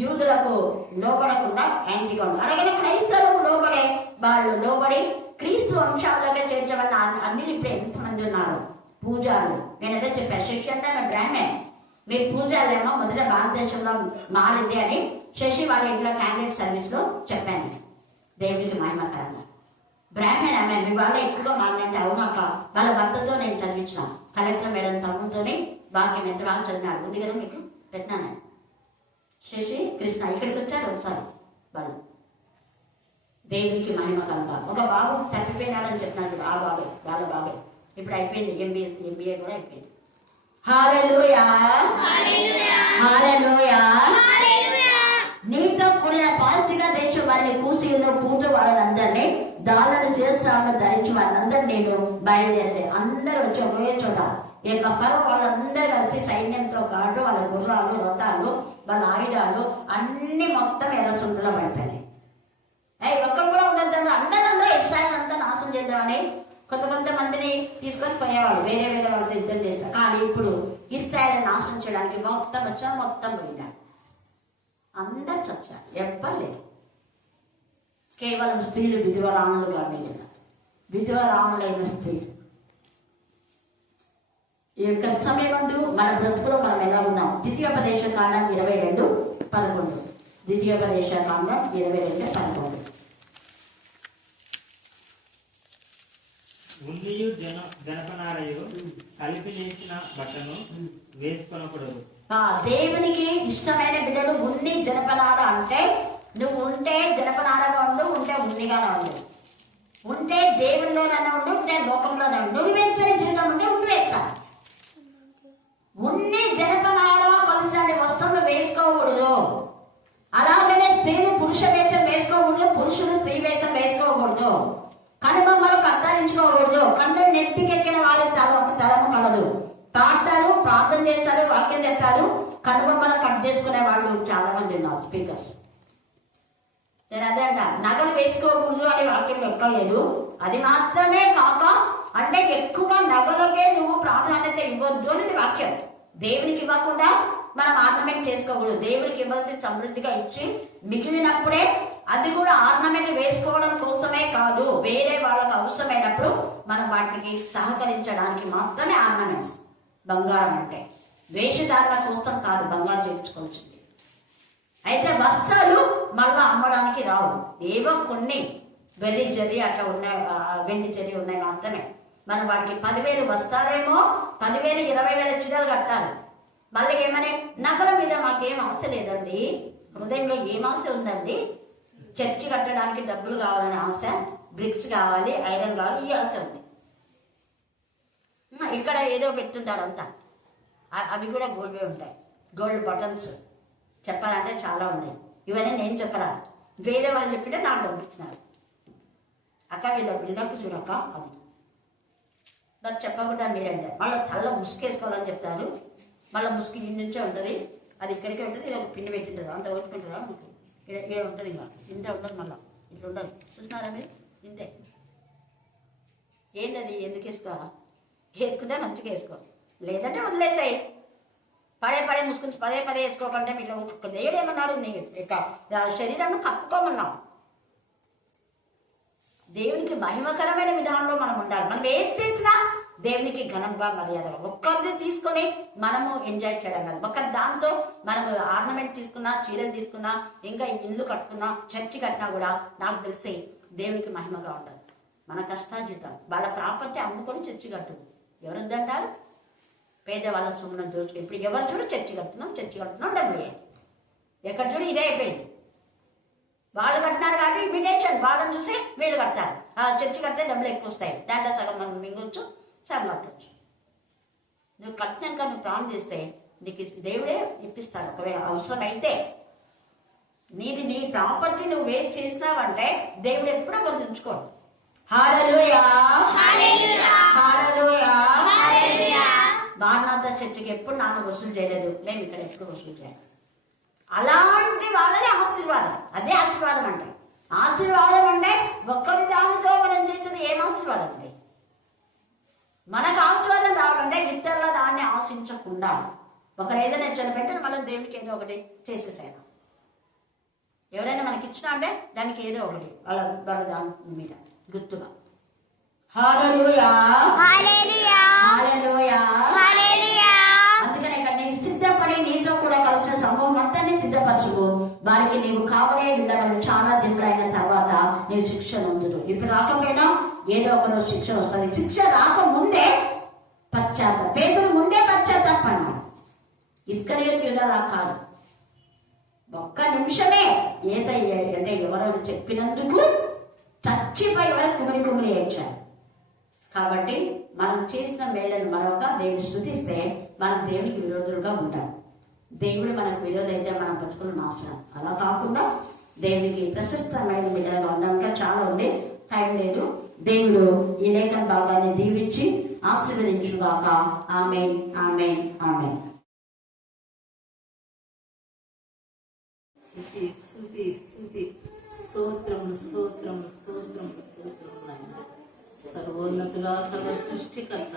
యూదులకు లోబడకుండా యాంటీగా ఉన్నారు. అలాగే క్రైస్తవులకు లోబడే వాళ్ళు లోబడి క్రీస్తు వంశాలలోకి చేర్చబడిన అన్యులు ఇప్పుడు ఎంతమంది ఉన్నారు? పూజారులు. నేనైతే చెప్పాను, శశి అంటే ఆమె బ్రాహ్మణ్. మీరు పూజారులేమో మొదట భారతదేశంలో మారింది అని శశి వాళ్ళ ఇంట్లో క్యాండిడేట్ సర్వీస్ లో చెప్పాను. దేవుడికి మహిమకరంగా బ్రాహ్మణ్ ఆమె మీ వాళ్ళ ఎక్కువగా మారినట్టు. అవునాక వాళ్ళ భర్తతో నేను చదివించిన కలెక్టర్ మేడం తమ్ముతోనే వాక్యం ఎంత బాగా చదివినాడు. ఉంది కదా మీకు పెట్టినాను. శశి కృష్ణ ఇక్కడికి వచ్చారు ఒకసారి. వాళ్ళు దేవునికి మహిమకరంగా ఒక బాబు తప్పిపోయినాడని చెప్పినాడు. ఆ బాబే వాళ్ళ బాబే. ఇప్పుడు అయిపోయింది, ఎంబీఏ కూడా అయిపోయింది. హల్లెలూయా హల్లెలూయా. నీతో కూడిన పాస్టిగా తెచ్చి వారిని కూర్చీలో పూట వాళ్ళందరినీ దాళ్ళను చేస్తాను ధరించి వాళ్ళందరూ నేను బయలుదేరితే అందరూ వచ్చి ఒకే చోట ఇక ఫరో వాళ్ళందరూ కలిసి సైన్యంతో పాటు వాళ్ళ గుర్రాలు, రథాలు, వాళ్ళ ఆయుధాలు అన్ని మొత్తం ఎర్రసుందులో పడిపోయినాయి. ఒక్కరు కూడా ఉండద్దు. అందరూ ఇస్రాయేల్ అంతా నాశనం చేద్దామని కొంతమందిని తీసుకొని పోయేవాళ్ళు, వేరే వాళ్ళతో యుద్ధం చేస్తారు. కానీ ఇప్పుడు ఇస్రాయేల్ నాశనం చేయడానికి మొత్తం పోయినారు. అందరు చచ్చారు, ఎవ్వరు లేరు. కేవలం స్త్రీలు విధవరాణులుగా మిగిలినారు. విధవరాణులైన స్త్రీలు. ఈ యొక్క సమయమందు మన బ్రతుకులో మనం ఎలా ఉన్నాం? ద్వితీయోపదేశ కాండం 22:11. ద్వితీయోపదేశ కాండం 22:11. ఉన్నియు జనపనారయు కలిపి నేసిన బట్టను వేసుకొనకూడదు. దేవునికి ఇష్టమైన బిడ్డలు ఉన్ని జనపనార అంటే నువ్వు ఉంటే జనపనారగా ఉండు, ఉంటే ఉన్నిగానే ఉండు. ఉంటే దేవునిలోనే ఉండు, ఉంటే లోకంలోనే ఉండు. నువ్వెచ్చని జీవితం ఉంటే ఉన్ని వేస్తాను. ఉన్ని జనపనార కలిసి వస్త్రంలో వేసుకోకూడదు. అలాగనే స్త్రీలు పురుష వేషం వేసుకోకూడదు, పురుషులు స్త్రీ వేషం వేసుకోకూడదు. కనుబొమ్మలు కత్తారించుకోకూడదు. కన్నులు నెత్తికెక్కిన వారి తలము కలదు. పాడతారు, ప్రార్థన చేస్తారు, వాక్యం చెప్తారు, కనుబొమ్మలు కట్ చేసుకునే వాళ్ళు చాలా మంది ఉన్నారు స్పీకర్స్. నేను అదే అంట, నగలు వేసుకోకూడదు అని వాక్యం ఎక్కలేదు. అది మాత్రమే కాక అంటే ఎక్కువగా నగలకే నువ్వు ప్రాధాన్యత ఇవ్వద్దు అనేది వాక్యం. దేవునికి ఇవ్వకుండా మనం ఆర్నమెంట్ చేసుకోకూడదు. దేవునికి ఇవ్వాల్సిన సమృద్ధిగా ఇచ్చి మిగిలినప్పుడే, అది కూడా ఆర్నమెంట్ వేసుకోవడం కోసమే కాదు, వేరే వాళ్ళకు అవసరమైనప్పుడు మనం వాటికి సహకరించడానికి మాత్రమే ఆర్నమెంట్స్. బంగారం అంటే వేషధారణ కోసం కాదు బంగారం చేయించుకోవాల్సింది. అయితే వస్త్రాలు మళ్ళా అమ్మడానికి రావు. ఏవో కొన్ని వెండి జరి అట్లా ఉన్నాయి, వెండి జరి ఉన్నాయి మాత్రమే. మనం వాటికి 10,000 వస్తారేమో, 10,000 20,000 చీరలు కట్టాలి. మళ్ళీ ఏమని నగల మీద మాకేం ఆశ లేదండి, హృదయంలో ఏం ఆశ ఉందండి? చర్చి కట్టడానికి డబ్బులు కావాలనే ఆశ, బ్రిక్స్ కావాలి, ఐరన్ కావాలి, ఈ ఆశ ఉంది. ఇక్కడ ఏదో పెట్టుంటారు అంతా, అవి కూడా గోల్డ్వే ఉంటాయి. గోల్డ్ బటన్స్ చెప్పాలంటే చాలా ఉన్నాయి. ఇవన్నీ నేను చెప్పరా, వేరే వాళ్ళు చెప్పింటే నాకు పంపించినారు. అక్క వీళ్ళ బిల్డప్ చూడక్క, అది నాకు చెప్పకుండా మీరంటే మళ్ళీ తల్ల ముసుకేసుకోవాలని చెప్తారు. మళ్ళీ ముసుగు ఈ నుంచే ఉంటుంది, అది ఇక్కడికే ఉంటుంది. ఇది ఒక పిండి పెట్టింటుంది, అంత ఓచుకుంటుందా మీకు? ఇక్కడ ఉంటుంది, ఇంకా ఇంతే ఉంటుంది, మళ్ళీ ఇట్లా ఉండదు. చూసినారా మీరు? ఇంతే. ఏంది అది? ఎందుకు వేసుకోవాలా? వేసుకుంటే మంచిగా వేసుకో, లేదంటే వదిలేసాయి. పడే ముసుకుని పదే వేసుకోకంటే మీరు ఒక్కొక్క దేవుడు ఏమన్నాడు? నీ శరీరాన్ని కప్పుకోమన్నావు. దేవునికి మహిమకరమైన విధానంలో మనం ఉండాలి. మనం ఏం చేసినా దేవునికి ఘనంగా మర్యాదగా ఒక్కరిది తీసుకొని మనము ఎంజాయ్ చేయడం కాదు. ఒక్క దాంతో మనము ఆర్నమెంట్ తీసుకున్నా, చీరలు తీసుకున్నా, ఇంకా ఇల్లు కట్టుకున్నా, చర్చి కట్టినా కూడా నాకు తెలిసి దేవునికి మహిమగా ఉండాలి. మన కష్టార్జితం వాళ్ళ ప్రాపర్టీ అమ్ముకొని చర్చి కట్టు, ఎవరుందంటారు? పేదవాళ్ళ సొమ్మును దోచుకు. ఇప్పుడు ఎవరు చూడు చర్చి కడుతున్నాం డబ్బులు వేయండి. ఎక్కడ చూడు ఇదే అయిపోయింది. వాళ్ళు కట్టినారు కాబట్టి ఇమిటేషన్, వాళ్ళని చూసి వీళ్ళు కడతారు. చర్చి కడితే డబ్బులు ఎక్కువ వస్తాయి, దాంట్లో సగం మనం మింగొచ్చు, సగం కట్టవచ్చు. నువ్వు కట్టినాక నువ్వు ప్రాణం చేస్తే నీకు దేవుడే ఇప్పిస్తాడు. ఒకవేళ అవసరం అయితే నీ ప్రాపర్టీ నువ్వు వేస్ట్ చేసినావంటే దేవుడు ఎప్పుడో గుర్తుంచుకోడు. హల్లెలూయా, హల్లెలూయా. మారనాథ చర్చికి ఎప్పుడు నాన్న వసూలు చేయలేదు, మేము ఇక్కడ ఎప్పుడు వసూలు చేయాలి. అలాంటి వాళ్ళదే ఆశీర్వాదం. అదే ఆశీర్వాదం అంటే. ఆశీర్వాదం అంటే ఒక్కరి దానితో మనం చేసేది ఏం ఆశీర్వాదం అంటే? మనకు ఆశీర్వాదం రావాలంటే ఇతరుల దాన్ని ఆశించకుండా ఒకరు ఏదైనా చనిపెట్టాలి, మనం దేవుడికి ఏదో ఒకటి చేసేసాను. ఎవరైనా మనకి ఇచ్చినా అంటే దానికి ఏదో ఒకటి వాళ్ళ దాని మీద గుర్తుగా. హల్లెలూయా, హల్లెలూయా, హల్లెలూయా. అందుకనే ఇక్కడ నీవు సిద్ధపడి నీతో కూడా కలిసిన సమూహం అంతాన్ని సిద్ధపరచుకో. వారికి నీవు కావలే ఉండగలవు. చాలా దినములైన తర్వాత నీవు శిక్ష పొందుదు. ఇప్పుడు రాకపోయినా ఏదో ఒక రోజు శిక్ష వస్తుంది. శిక్ష రాకముందే పేదలు ముందే పశ్చాత్తాపన్నాడు. ఇస్కరియోతు యూదాలా కాదు. ఒక్క నిమిషమే యేసయ్య అంటే ఎవరో చెప్పినందుకు చచ్చిపోయి వరకు కుమిలి ఏడ్చారు. కాబట్టి మనం చేసిన మేలను మరొక దేవుని స్తుతిస్తే మనం దేవునికి విరోధులుగా ఉంటాం. దేవుడు మనకు విరోధి అయితే మనం బతుకులు నాశనం. అలా కాకుండా దేవునికి ప్రశస్తమైన బిడ్డలుగా ఉండడం చాలా ఉంది, టైం లేదు. దేవుడు ఈ లేఖన భాగాన్ని దీవించి ఆశీర్వదించుగాక. ఆమేన్, ఆమేన్, ఆమేన్. సర్వోన్నతుల, సర్వ సృష్టికర్త,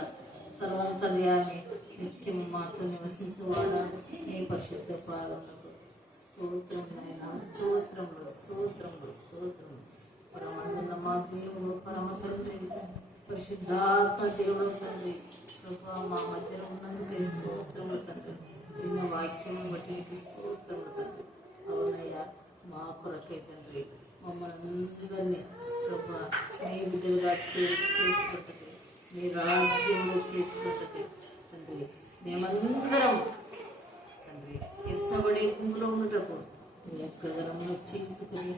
సర్వాంతర్యామి, నిత్యం మాతో నివసించువాడా, నీ పరిశుద్ధ పాదములకు స్తోత్రములు. పరమందున్న మా దేవుడు, పరమ తండ్రి, పరిశుద్ధాత్మ దేవుడు తండ్రి, కృపా మా మధ్యలో ఉన్నందుకే స్తోత్రములు తండ్రి. విన్న వాక్యం బట్టి నీకు స్తోత్రములు తండ్రి. అవునయ్యా, మా కొరకే తండ్రి మమ్మల్ని అందరినీ ప్రభా నీ బిడ్డలుగా చేర్చుకుంటుంది, నీ రాజ్యంలో చేర్చుకుంటుంది తండ్రి. మేమందరం తండ్రి ఎత్తబడే గుంపులో ఉండటకు నీ యొక్క గణమును చీల్చుకుని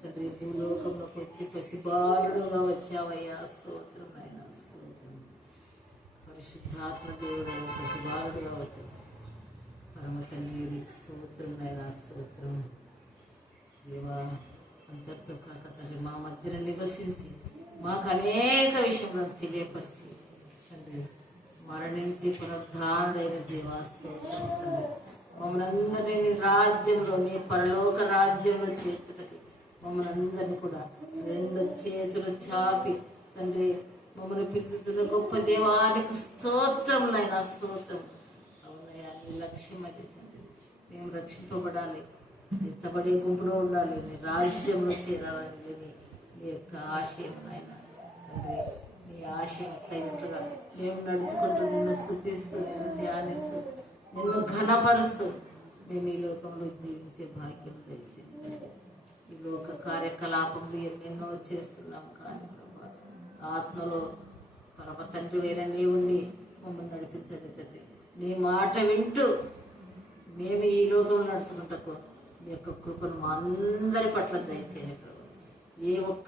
తండ్రి భూలోకంలోకి వచ్చి పసిబాలుడుగా వచ్చావయ్యా. స్తోత్రం నాయన, స్తోత్రం. పరిశుద్ధాత్మ దేవుడు పసిబాలుడుగా వచ్చావు. పరమ తండ్రి స్తోత్రం నాయన, స్తోత్రం. దేవా, అంతటితో కాక తండ్రి మా మధ్యన నివసించి మాకు అనేక విషయాలను తెలియపరిచి తండ్రి మరణించి పునరుద్ధారుడైన దేవా స్తోత్రం తండ్రి. మమ్మల్ని అందరినీ రాజ్యంలో, నీ పరలోక రాజ్యంలో చేర్చటకి మమ్మల్ని అందరినీ కూడా రెండు చేతులు చాపి తండ్రి మమ్మల్ని పిలుస్తున్న గొప్ప దేవానికి స్తోత్రములైన స్తోత్రం. అవునయ్యా, నీ లక్ష్యం అది తండ్రి. మేము రక్షింపబడాలి, ఎత్తబడే గుంపులో ఉండాలి, నీ రాజ్యంలో చేరాలని నీ యొక్క ఆశయం ఆయన తండ్రి. నీ ఆశయం తగినట్లుగా మేము నడుచుకుంటూ నిన్ను స్తుతిస్తూ, నిన్ను ధ్యానిస్తూ, నిన్ను ఘనపరుస్తూ మేము ఈ లోకంలో జీవించే భాగ్యం దయచేసి. ఈ లోక కార్యకలాపంలో ఎన్నెన్నో చేస్తున్నాం, కానీ ప్రభా ఆత్మలో పరమ తండ్రి వేరే నీవుండి మమ్మల్ని నడిపించండి తండ్రి. నీ మాట వింటూ మేము ఈ లోకంలో నడుచుకుంటూ మీ యొక్క కృపను మా అందరి పట్ల దయచేయండి ప్రభు. ఏ ఒక్క